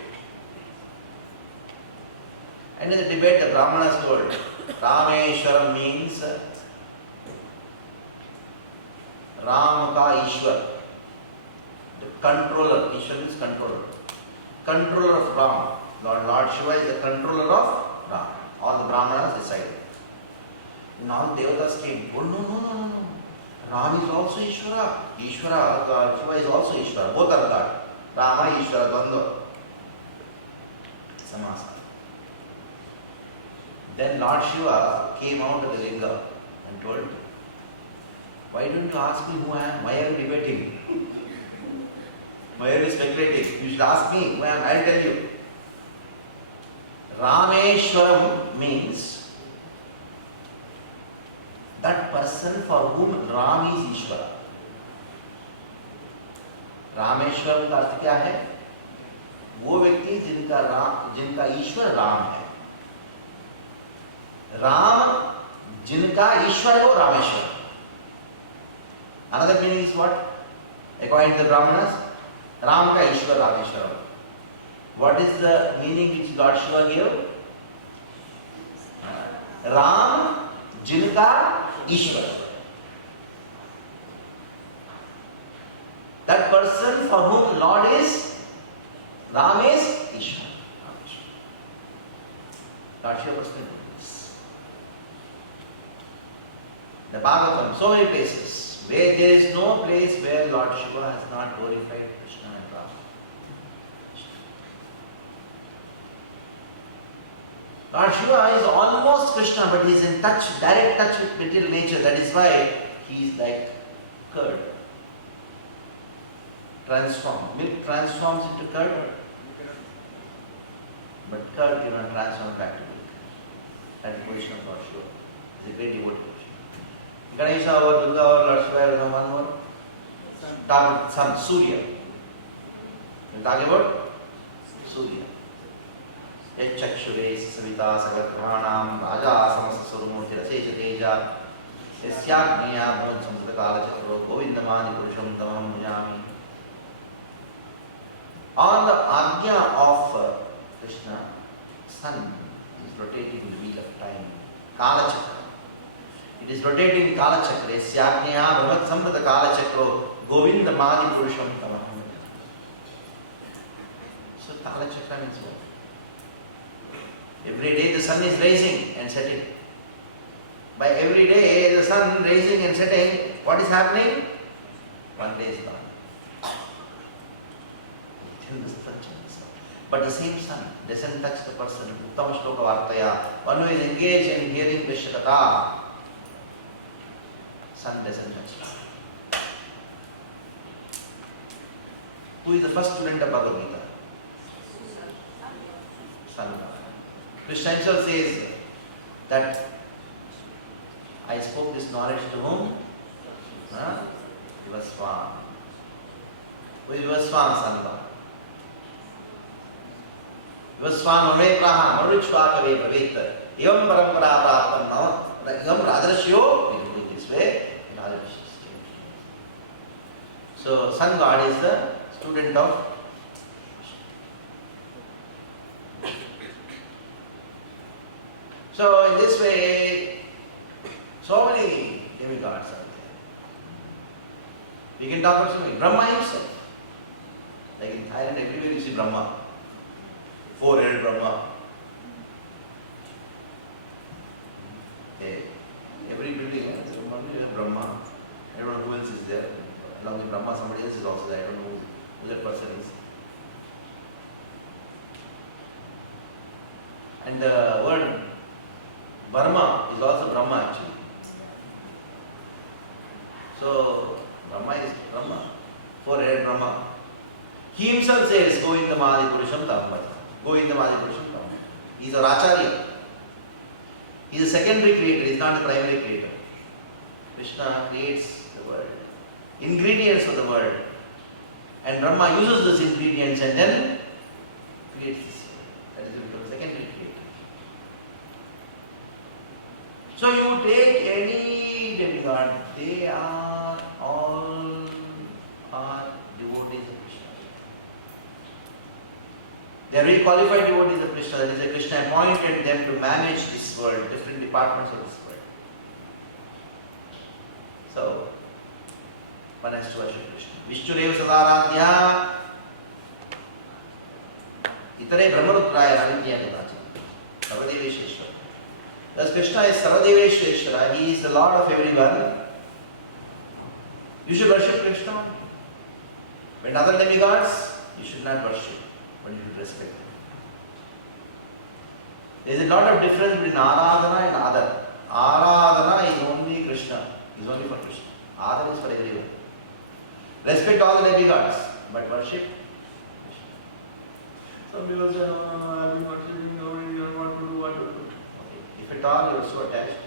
And in the debate, the Brahmanas told, Rameshwaram means Ram ka Ishwar, the controller. Ishwar means controller. Controller of Ram. Lord Shiva is the controller of Ram. All the Brahmanas decided. And all Devatas came. Oh, no. Ram is also Ishwara. Ishwara, Shiva is also Ishwara. Both are God. Rama, Ishwara, Bandha. Samasa. Then Lord Shiva came out of the linga and told, why don't you ask me who I am? Why are you debating? Why are you speculating? You should ask me who I am. I'll tell you. Rameshwaram means that person for whom Ram is Ishvara. Rameshwar का अर्थ क्या है? वो व्यक्ति जिनका ईश्वर राम है। राम जिनका ईश्वर है वो Rameshwar. Another meaning is what? According to the Brahmanas, Ram का ईश्वर Rameshwar. What is the meaning which Lord Shiva gave? Ram जिनका ईश्वर। That person for whom Lord is, Ram is Ishwar. Lord Shiva personally knows this. The Bhagavatam, so many places where there is no place where Lord Shiva has not glorified Krishna and Rama. Lord Shiva is almost Krishna, but he is in touch, direct touch with material nature. That is why he is like curd. Milk transforms into curd, but curd cannot transform back to milk. That is the position of Lord Shiva. He is a great devotee. Ganesha or Durga or Lord Shiva, one more. Talk about sun, Surya. You talk about Surya. Yachakshure savita sagatranam raja samasa surmurti rasesha teja yasyagniya bhon samudra kala chakro govindamani purusham tamam mujami. On the Agnya of Krishna, sun is rotating in the wheel of time. Kala Chakra. It is rotating Kala Chakra. Yasyagniya bhavat samrata Kala Chakro Govinda Madi Purusham Tamaham. So Kala Chakra means what? Every day the sun is rising and setting. By every day the sun rising and setting, what is happening? One day is gone. But the same sun doesn't touch the person. Uttam Shloka Vartaya. One who is engaged in hearing Vishakata, sun doesn't touch him. Who is the first student of Bhagwat Geeta? Sun. Krishna himself says that I spoke this knowledge to whom? Vivaswan. Who is Vivaswan? Sanva. Vivaswan Ome Praha Maruchvakave Bhaveta Evam Parampara Praptam Nama Evam Rajarashyo. We do it this way. So Sun God is the student of So in this way, so many demigods are there. We can talk about something. Brahma himself. Like in Thailand, everywhere you see Brahma. Four-headed Brahma. Okay. Every building has Brahma. I don't know who else is there. Along with Brahma, somebody else is also there. I don't know who that person is. And the word Burma is also Brahma actually. So Brahma is Brahma, four-headed Brahma. He himself says, Govindamadi Purusham Tamvata. Govindamadi Purusham Tamvata. He is our Acharya. He is a secondary creator, he is not the primary creator. Krishna creates the world, ingredients of the world. And Brahma uses those ingredients and then creates this world. That is the secondary creator. So you take any demigod, they are all devotees of Krishna. They are very qualified devotees of Krishna. That is why Krishna appointed them to manage this world, different departments of this world. So, one has to worship Krishna. Vishnureva Sadaradhya Itare Brahmarutraya Ranitya Kadacham Sarvadeveshwara. Thus Krishna is Sarvadeveshwara. He is the Lord of everyone. You should worship Krishna. When other demigods, you should not worship, but you should respect them. There is a lot of difference between Aradhana and Adar. Aradhana is only Krishna, is only for Krishna. Adar is for everyone. Respect all the demigods, but worship Krishna. Some people say, I've been worshiping nobody, you don't want to do what to do. Okay. If at all you are so attached,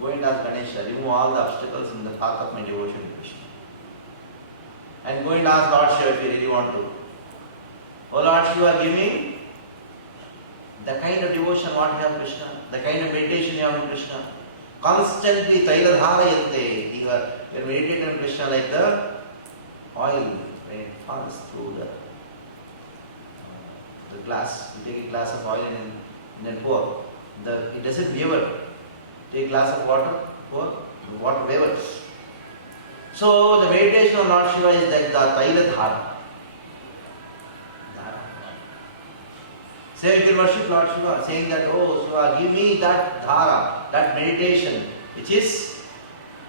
go and ask Ganesha, remove all the obstacles in the path of my devotion to Krishna. and go and ask Lord Shiva if you really want to. Oh Lord Shiva, give me the kind of devotion what you have Krishna, the kind of meditation you have in Krishna. Constantly Taila Dharayante, you are meditating on Krishna like the oil when it passes through the glass. You take a glass of oil and pour. It doesn't waver. Take a glass of water, pour, the water wavers. So the meditation of Lord Shiva is like the Taila Dhara. Same you can worship Lord Shiva, saying that, oh Shiva, give me that dhara, that meditation, which is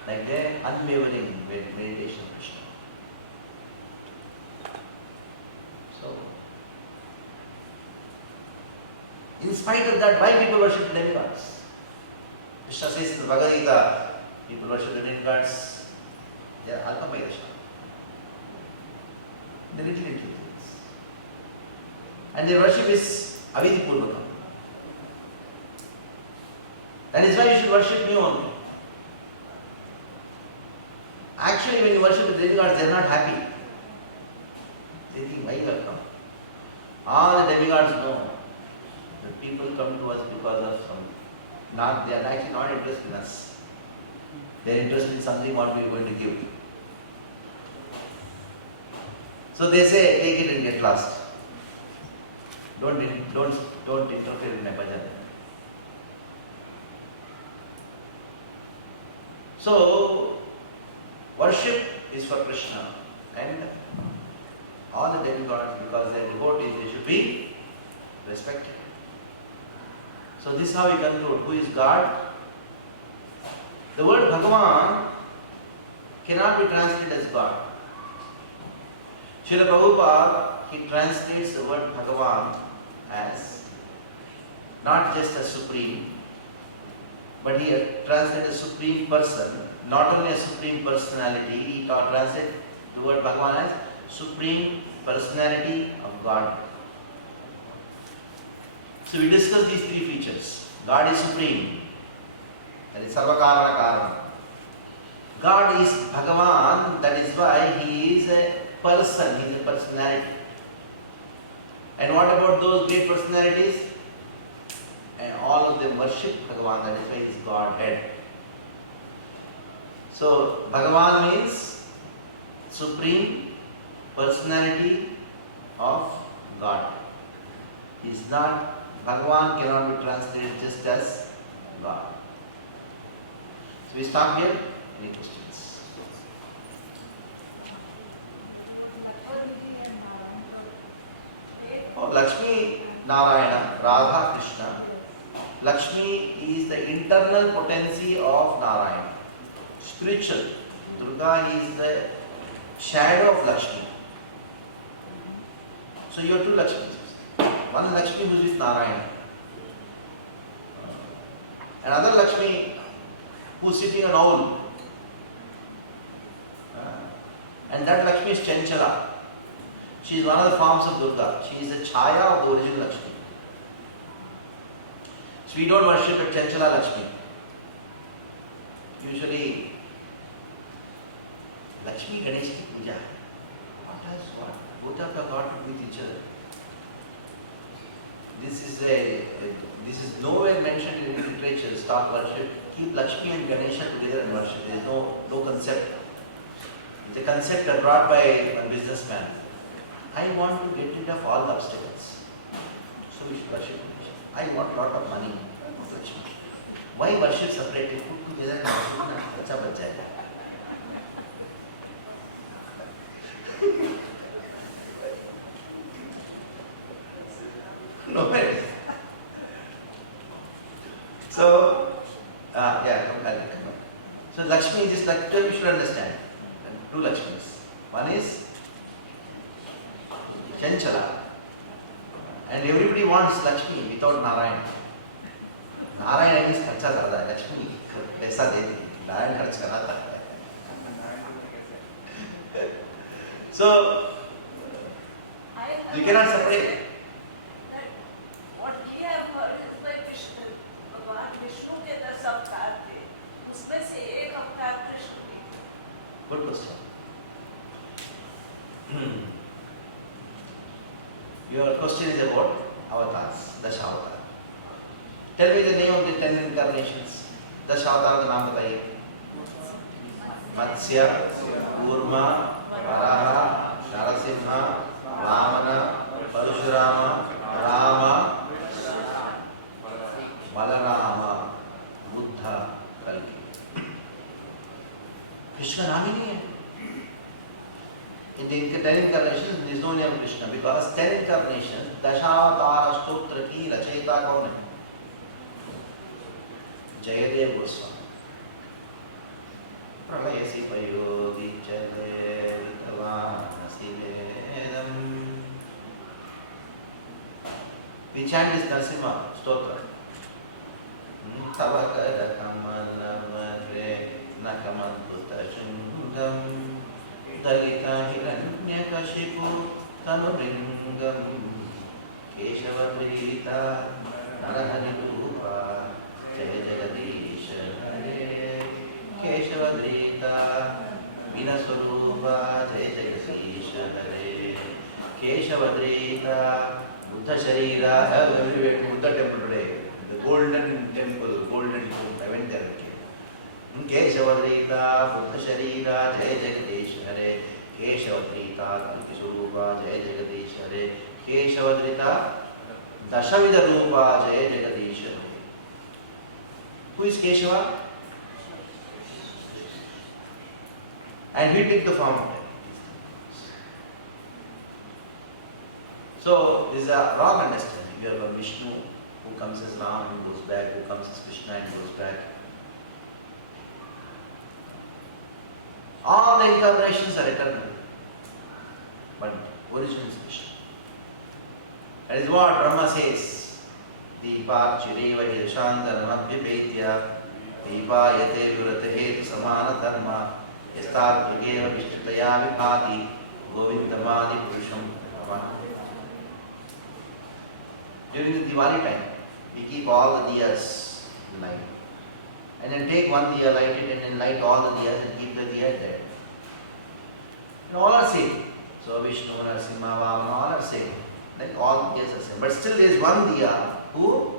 like the unwavering meditation of Krishna. So, in spite of that, why people worship demigods? Krishna says in the Bhagwat Geeta, people worship the demigods, they are alpamayasha. They little things. And their worship is avidipurvakam. That is why you should worship me only. Actually, when you worship the demigods, they are not happy. They think, why you have come? All the demigods know that people come to us because of some. They are actually not interested in us. They are interested in something what we are going to give. So they say, take it and get lost. Don't interfere in my bhajan. So, worship is for Krishna and all the demigods, because they are devotees, they should be respected. So this is how we conclude. Who is God? The word Bhagavan cannot be translated as God. Srila Prabhupada, he translates the word Bhagavan as not just a supreme, but he translates a supreme person, not only a supreme personality, he translates the word Bhagavan as supreme personality of God. So we discussed these three features. God is supreme, that is Sarvakarana Karana. God is Bhagavan, that is why he is a person, he is a personality. And what about those great personalities? And all of them worship Bhagavan, that is why he is Godhead. So Bhagavan means supreme personality of God. He is not, Bhagavan cannot be translated just as God. So we stop here. Any questions? Oh, Lakshmi Narayana, Radha Krishna. Lakshmi is the internal potency of Narayana. Spiritual. Durga is the shadow of Lakshmi. So you have two Lakshmis. One Lakshmi who is with Narayana. Another Lakshmi who is sitting on owl. And that Lakshmi is Chanchala. She is one of the forms of Durga. She is the Chaya of the original Lakshmi. So we don't worship a Chanchala Lakshmi. Usually, Lakshmi Ganesh Puja. What has what? Both of them got with each other. This is nowhere mentioned in literature, stock worship. Keep Lakshmi and Ganesha together and worship. There is no concept. It's a concept brought by a businessman. I want to get rid of all the obstacles. So we should worship Ganesha. I want a lot of money. Lakshmi. Why worship separately? Put together and worship. No way. So, come back. So Lakshmi is just like, we should understand. Two Lakshmis. One is Chanchala. And everybody wants Lakshmi without Narayana. Narayana means kharcha zyada, Lakshmi paisa deti, Narayana kharcha karata. So, you cannot separate. What we have heard is by Krishna, Bhagwan Vishnu के 10 अवतार थे, उसमें से एक अवतार कृष्ण ने. Good question. Your question is about avatars, Dashavatara. Tell me the name of the 10 incarnations. Dashavatara का नाम बताइए. Matsya, Kurma, Varaha, Narasimha, Vamana, Parashurama, Rama, Balarama, Buddha, Kalki. Krishna नाम ही नहीं है. In the 10 incarnations, there is no name of Krishna because 10 incarnations, Dashavatara Stotra की रचयिता कौन है? जयदेव गोस्वामी. प्रलयसि पयोधि चले विद्वानसि वेदम्. We chant this Narasimha Stotra. Tava kada kamalavaре nakamadbhuta shundam dalita hiranyakashipu tanurlingam Keshava Virita Narahari Rupa Jaya Jagadisha Hare Keshava Virita Vinaswarupa Jaya Jagadisha Hare Keshava Virita Buddha Sharira. We went to Buddha temple today. The golden temple, golden tomb. I went there. Keshavadrata, Buddha Sharira, Jaya Jagadish Hare, Keshavadrata, Kalkisurupa, Jaya Jagadish Hare, Keshavadrata, Dashavida Rupa, Jaya Jagadish Hare. Who is Keshava? And he took the form of it. So, this is a wrong understanding. You have a Vishnu who comes as Ram and goes back, who comes as Krishna and goes back. All the incarnations are eternal, but origin is Krishna. That is what Brahma says. Deepa chireva hirshantanam abhipetya Deepa yate virate hetu samana dharma Yastat yageva vishtitaya vipati Govindamadi purusham bhagavan. During the Diwali time, we keep all the diyas light. And then take one diya, light it, and then light all the diyas and keep the diya there. And all are same. So Vishnu, Narasimha, Vamana, all are same. Like all diyas are same. But still there is one diya who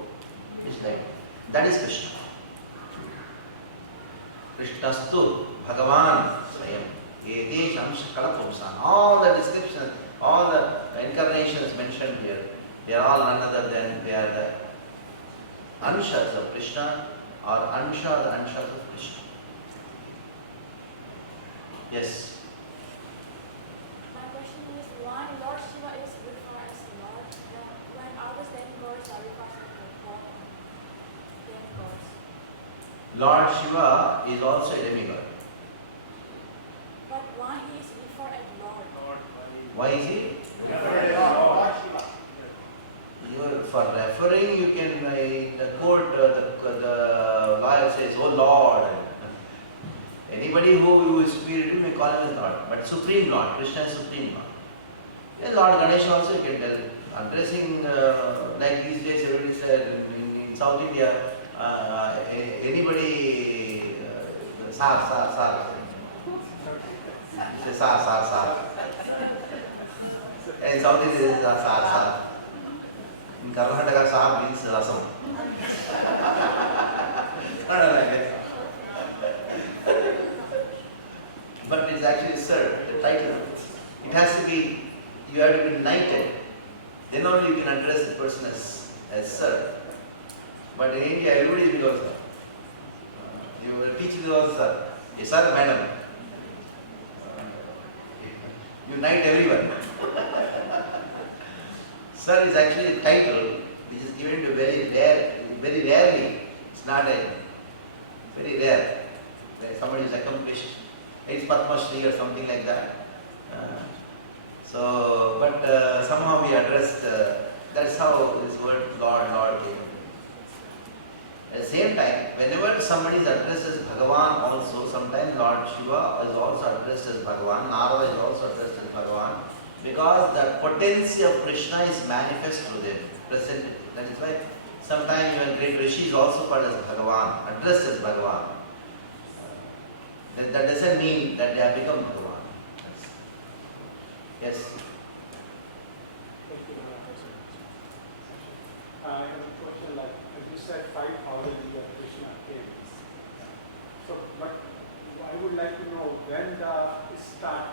is light. That is Krishna. Krishnastu Bhagavan Swayam. Ete Shamshakala Pumsan. All the descriptions, all the incarnations mentioned here, they are all none other than they are the Anshas of Krishna or Ansha, the Anshas of Krishna. Yes. My question is why Lord Shiva is referred as Lord when other 10 gods are referred as God? 10 gods. Lord Shiva is also a demigod. But why he is referred as Lord? Why is he? For referring, you can, in the court, the lawyer says, oh Lord. Anybody who is spiritual may call him as Lord. But Supreme Lord, Krishna is Supreme Lord. And Lord Ganesha also you can tell. Addressing, like these days, everybody said, in South India, anybody, Sar. Say Sar. And South India is Sar. In Karnataka, Sahab means rasam. But it is actually sir, the title. It has to be, you have to be knighted. Then only you can address the person as sir. But in India, everybody becomes sir. Your teacher is also sir. Yes, sir, madam. You knight everyone. Sir is actually a title which is given to very rarely. It's not a very rare. Like somebody is accomplished. It's Padma Shri or something like that. But somehow we addressed, that's how this word Lord came. At the same time, whenever somebody is addressed as Bhagavan also, sometimes Lord Shiva is also addressed as Bhagavan, Narada is also addressed as Bhagavan, because the potency of Krishna is manifest through them, presented. That is why sometimes even great Rishi is also called as Bhagavan, addressed as Bhagavan. That doesn't mean that they have become Bhagavan. Yes? like to know when the start,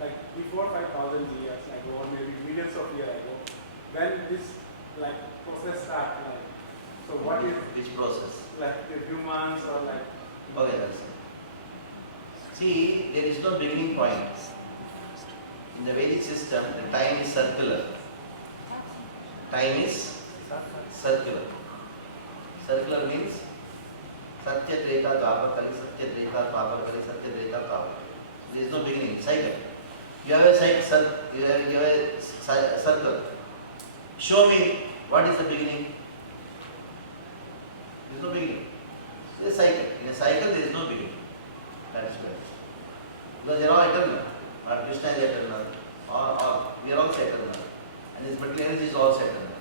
like before 5,000 years ago or maybe millions of years ago, when this like process start, like, so what is Which process? like the humans or like Okay, that's it. See, there is no beginning point. In the Vedic system, the time is circular. Time is circular. Circular means Satya Treta Dvapar Satya Treta Dvapar Satya Treta Dvapar. There is no beginning. Cycle. You have a circle. Show me what is the beginning. There is no beginning. There is a cycle. In a cycle, there is no beginning. That is correct. Because they are all eternal. Or Krishna is eternal. Or we are also eternal. And this material energy is also eternal.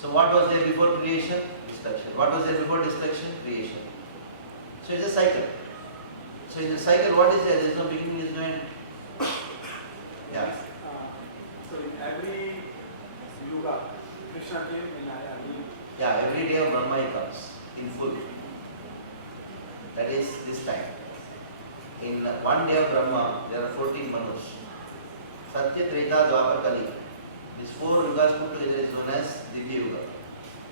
So what was there before creation? Destruction. What was there before destruction? Creation. So it's a cycle. So in the cycle, what is there? There is no beginning, there is no end. Yeah. so in every yuga, Krishna came in every. Yeah, every day of Brahma he comes in full. That is this time. In one day of Brahma, there are 14 Manus. Satya, Treta, Dvapar, Kali. These 4 yugas put together is known as Divya Yuga.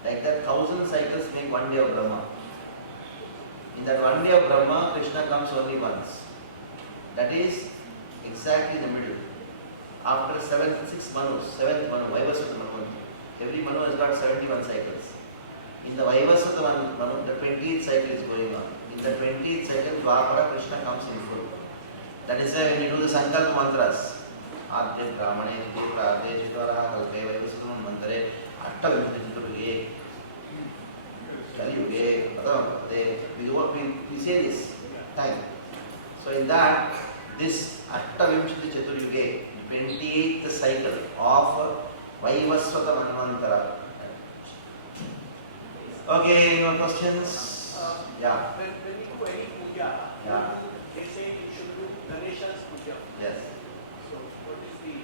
Like that, 1,000 cycles make one day of Brahma. In that one day of Brahma, Krishna comes only once. That is exactly in the middle. After 6 Manus, 7th Manu, Vaivasvata Manu, every Manu has got 71 cycles. In the Vaivasvata Manu, the 20th cycle is going on. In the 20th cycle, Dvapara, Krishna comes in full. That is why when you do the Sankalpa mantras, Adya Brahmane, Deva, Adya Chitara, Malke, Vaivasvata Mantare, Atta Vimshati Kali Yuge, Padam, we say this time. So in that, this Atta Vimshati Chaturyuge, 28th cycle of Vaivasvata Manvantara. Okay, any more questions? Yeah. When we do any puja, Yeah. they say we should do Ganesha's puja. Yes. So what is the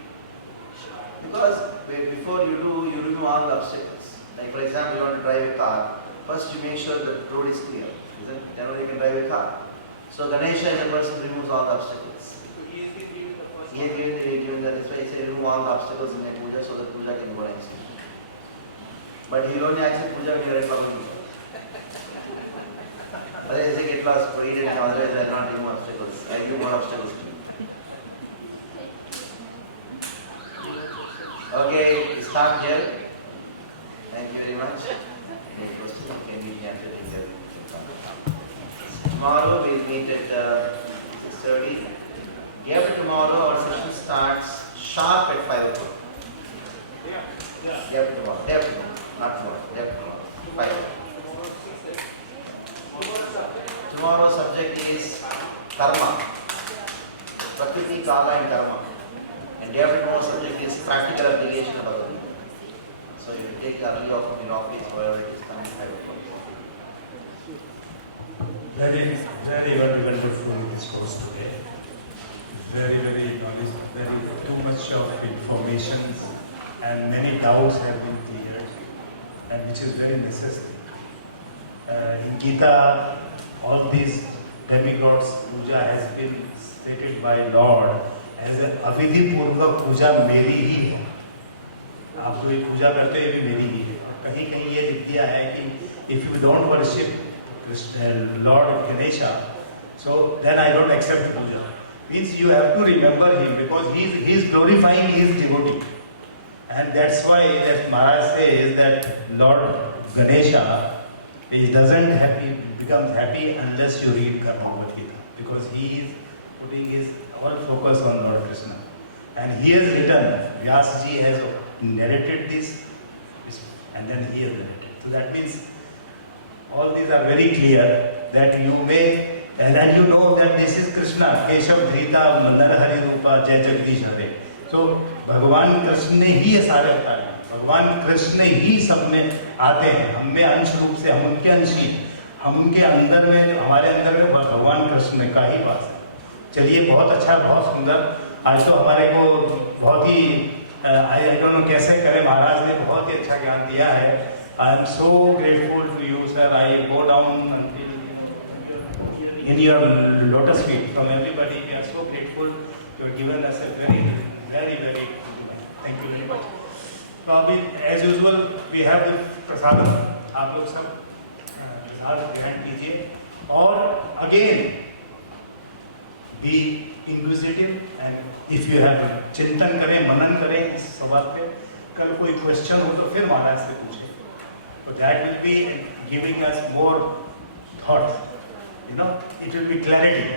Because before you do, you remove all the obstacles. Like for example, you want to drive a car, first you make sure the road is clear. Then only you can drive a car. So Ganesha is a person who removes all the obstacles. so he is given the first He is given that, that's why he said remove all the obstacles in a puja so that puja can go next. But he will only accept puja when you are a common puja. Otherwise they get lost for eating and otherwise I cannot remove obstacles. I give more obstacles to you. Okay, start here. Thank you very much. Any questions? You can meet me after the interview. Tomorrow we'll meet at 6:30. Day after tomorrow our session starts sharp at 5 o'clock. Day after tomorrow. Day after tomorrow. Not tomorrow. Day after tomorrow. 5 o'clock. Tomorrow's subject is karma. Prakriti, Kala and karma. And day after tomorrow's subject is practical application of Bhagavad Geeta. So you will take the early off from your office, wherever it is coming 5 o'clock. Very, very wonderful discourse today. Very knowledge, very too much of information, and many doubts have been cleared, and which is very necessary. In Gita, all these demigods puja has been stated by Lord as a अविधि पूर्वक पूजा मेरी ही है. आप जो ये पूजा करते हैं ये भी मेरी ही है. कहीं कहीं ये लिख दिया है कि if you don't worship Lord Ganesha, so then I don't accept puja. Means you have to remember him because he is glorifying his devotee, and that's why that Maharaj says that Lord Ganesha becomes happy unless you read Bhagwat Geeta, because he is putting his all focus on Lord Krishna, and he has written. Vyas ji has narrated this, and then he has narrated. So that means all these are very clear that you may. And then you know that this is Krishna, Keshav Dhrita Narhari Rupa Jai Jagdish Hare. So भगवान कृष्ण ने ही ये सारे अवतार हैं. भगवान कृष्ण ही सब में आते हैं. हम में अंश रूप से, हम उनके अंशी, हम उनके अंदर में, हमारे अंदर में भगवान कृष्ण का ही वास है. चलिए, बहुत अच्छा, बहुत सुंदर. आज तो हमारे को बहुत ही आई डोंट नो कैसे करें. महाराज ने बहुत ही अच्छा ज्ञान दिया है. I am so grateful to you sir. I go down in your lotus feet. From everybody, we are so grateful. You have given us a very, very, very, thank you very much. Probably, as usual, we have the prasadam. आप लोग सब प्रसाद ग्रहण कीजिए और again be inquisitive and if you have चिंतन करें, मनन करें इस सवाल पे. कल कोई क्वेश्चन हो तो फिर महाराज से पूछें. So that will be giving us more thought. You know, it will be clarity.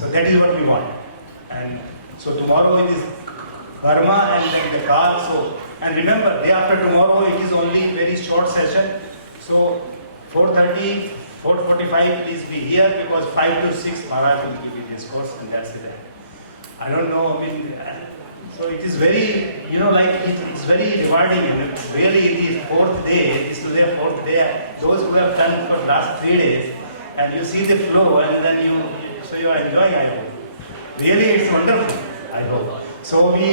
So that is what we want. And so tomorrow it is karma and then the kal. So and remember, day after tomorrow it is only very short session. So 4:30, 4:45 please be here because 5 to 6 Maharaj will give you discourse and that's it. I don't know. I mean, so it is very, you know, like it's very rewarding. And it's really the fourth day. It is today 4th day. Those who have done for last 3 days, and you see the flow, and then you are enjoying. I hope. Really, it's wonderful. I hope. So we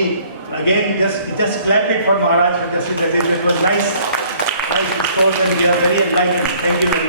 again just clap it for Maharaj. It was nice discourse, and we are very enlightened. Thank you very much.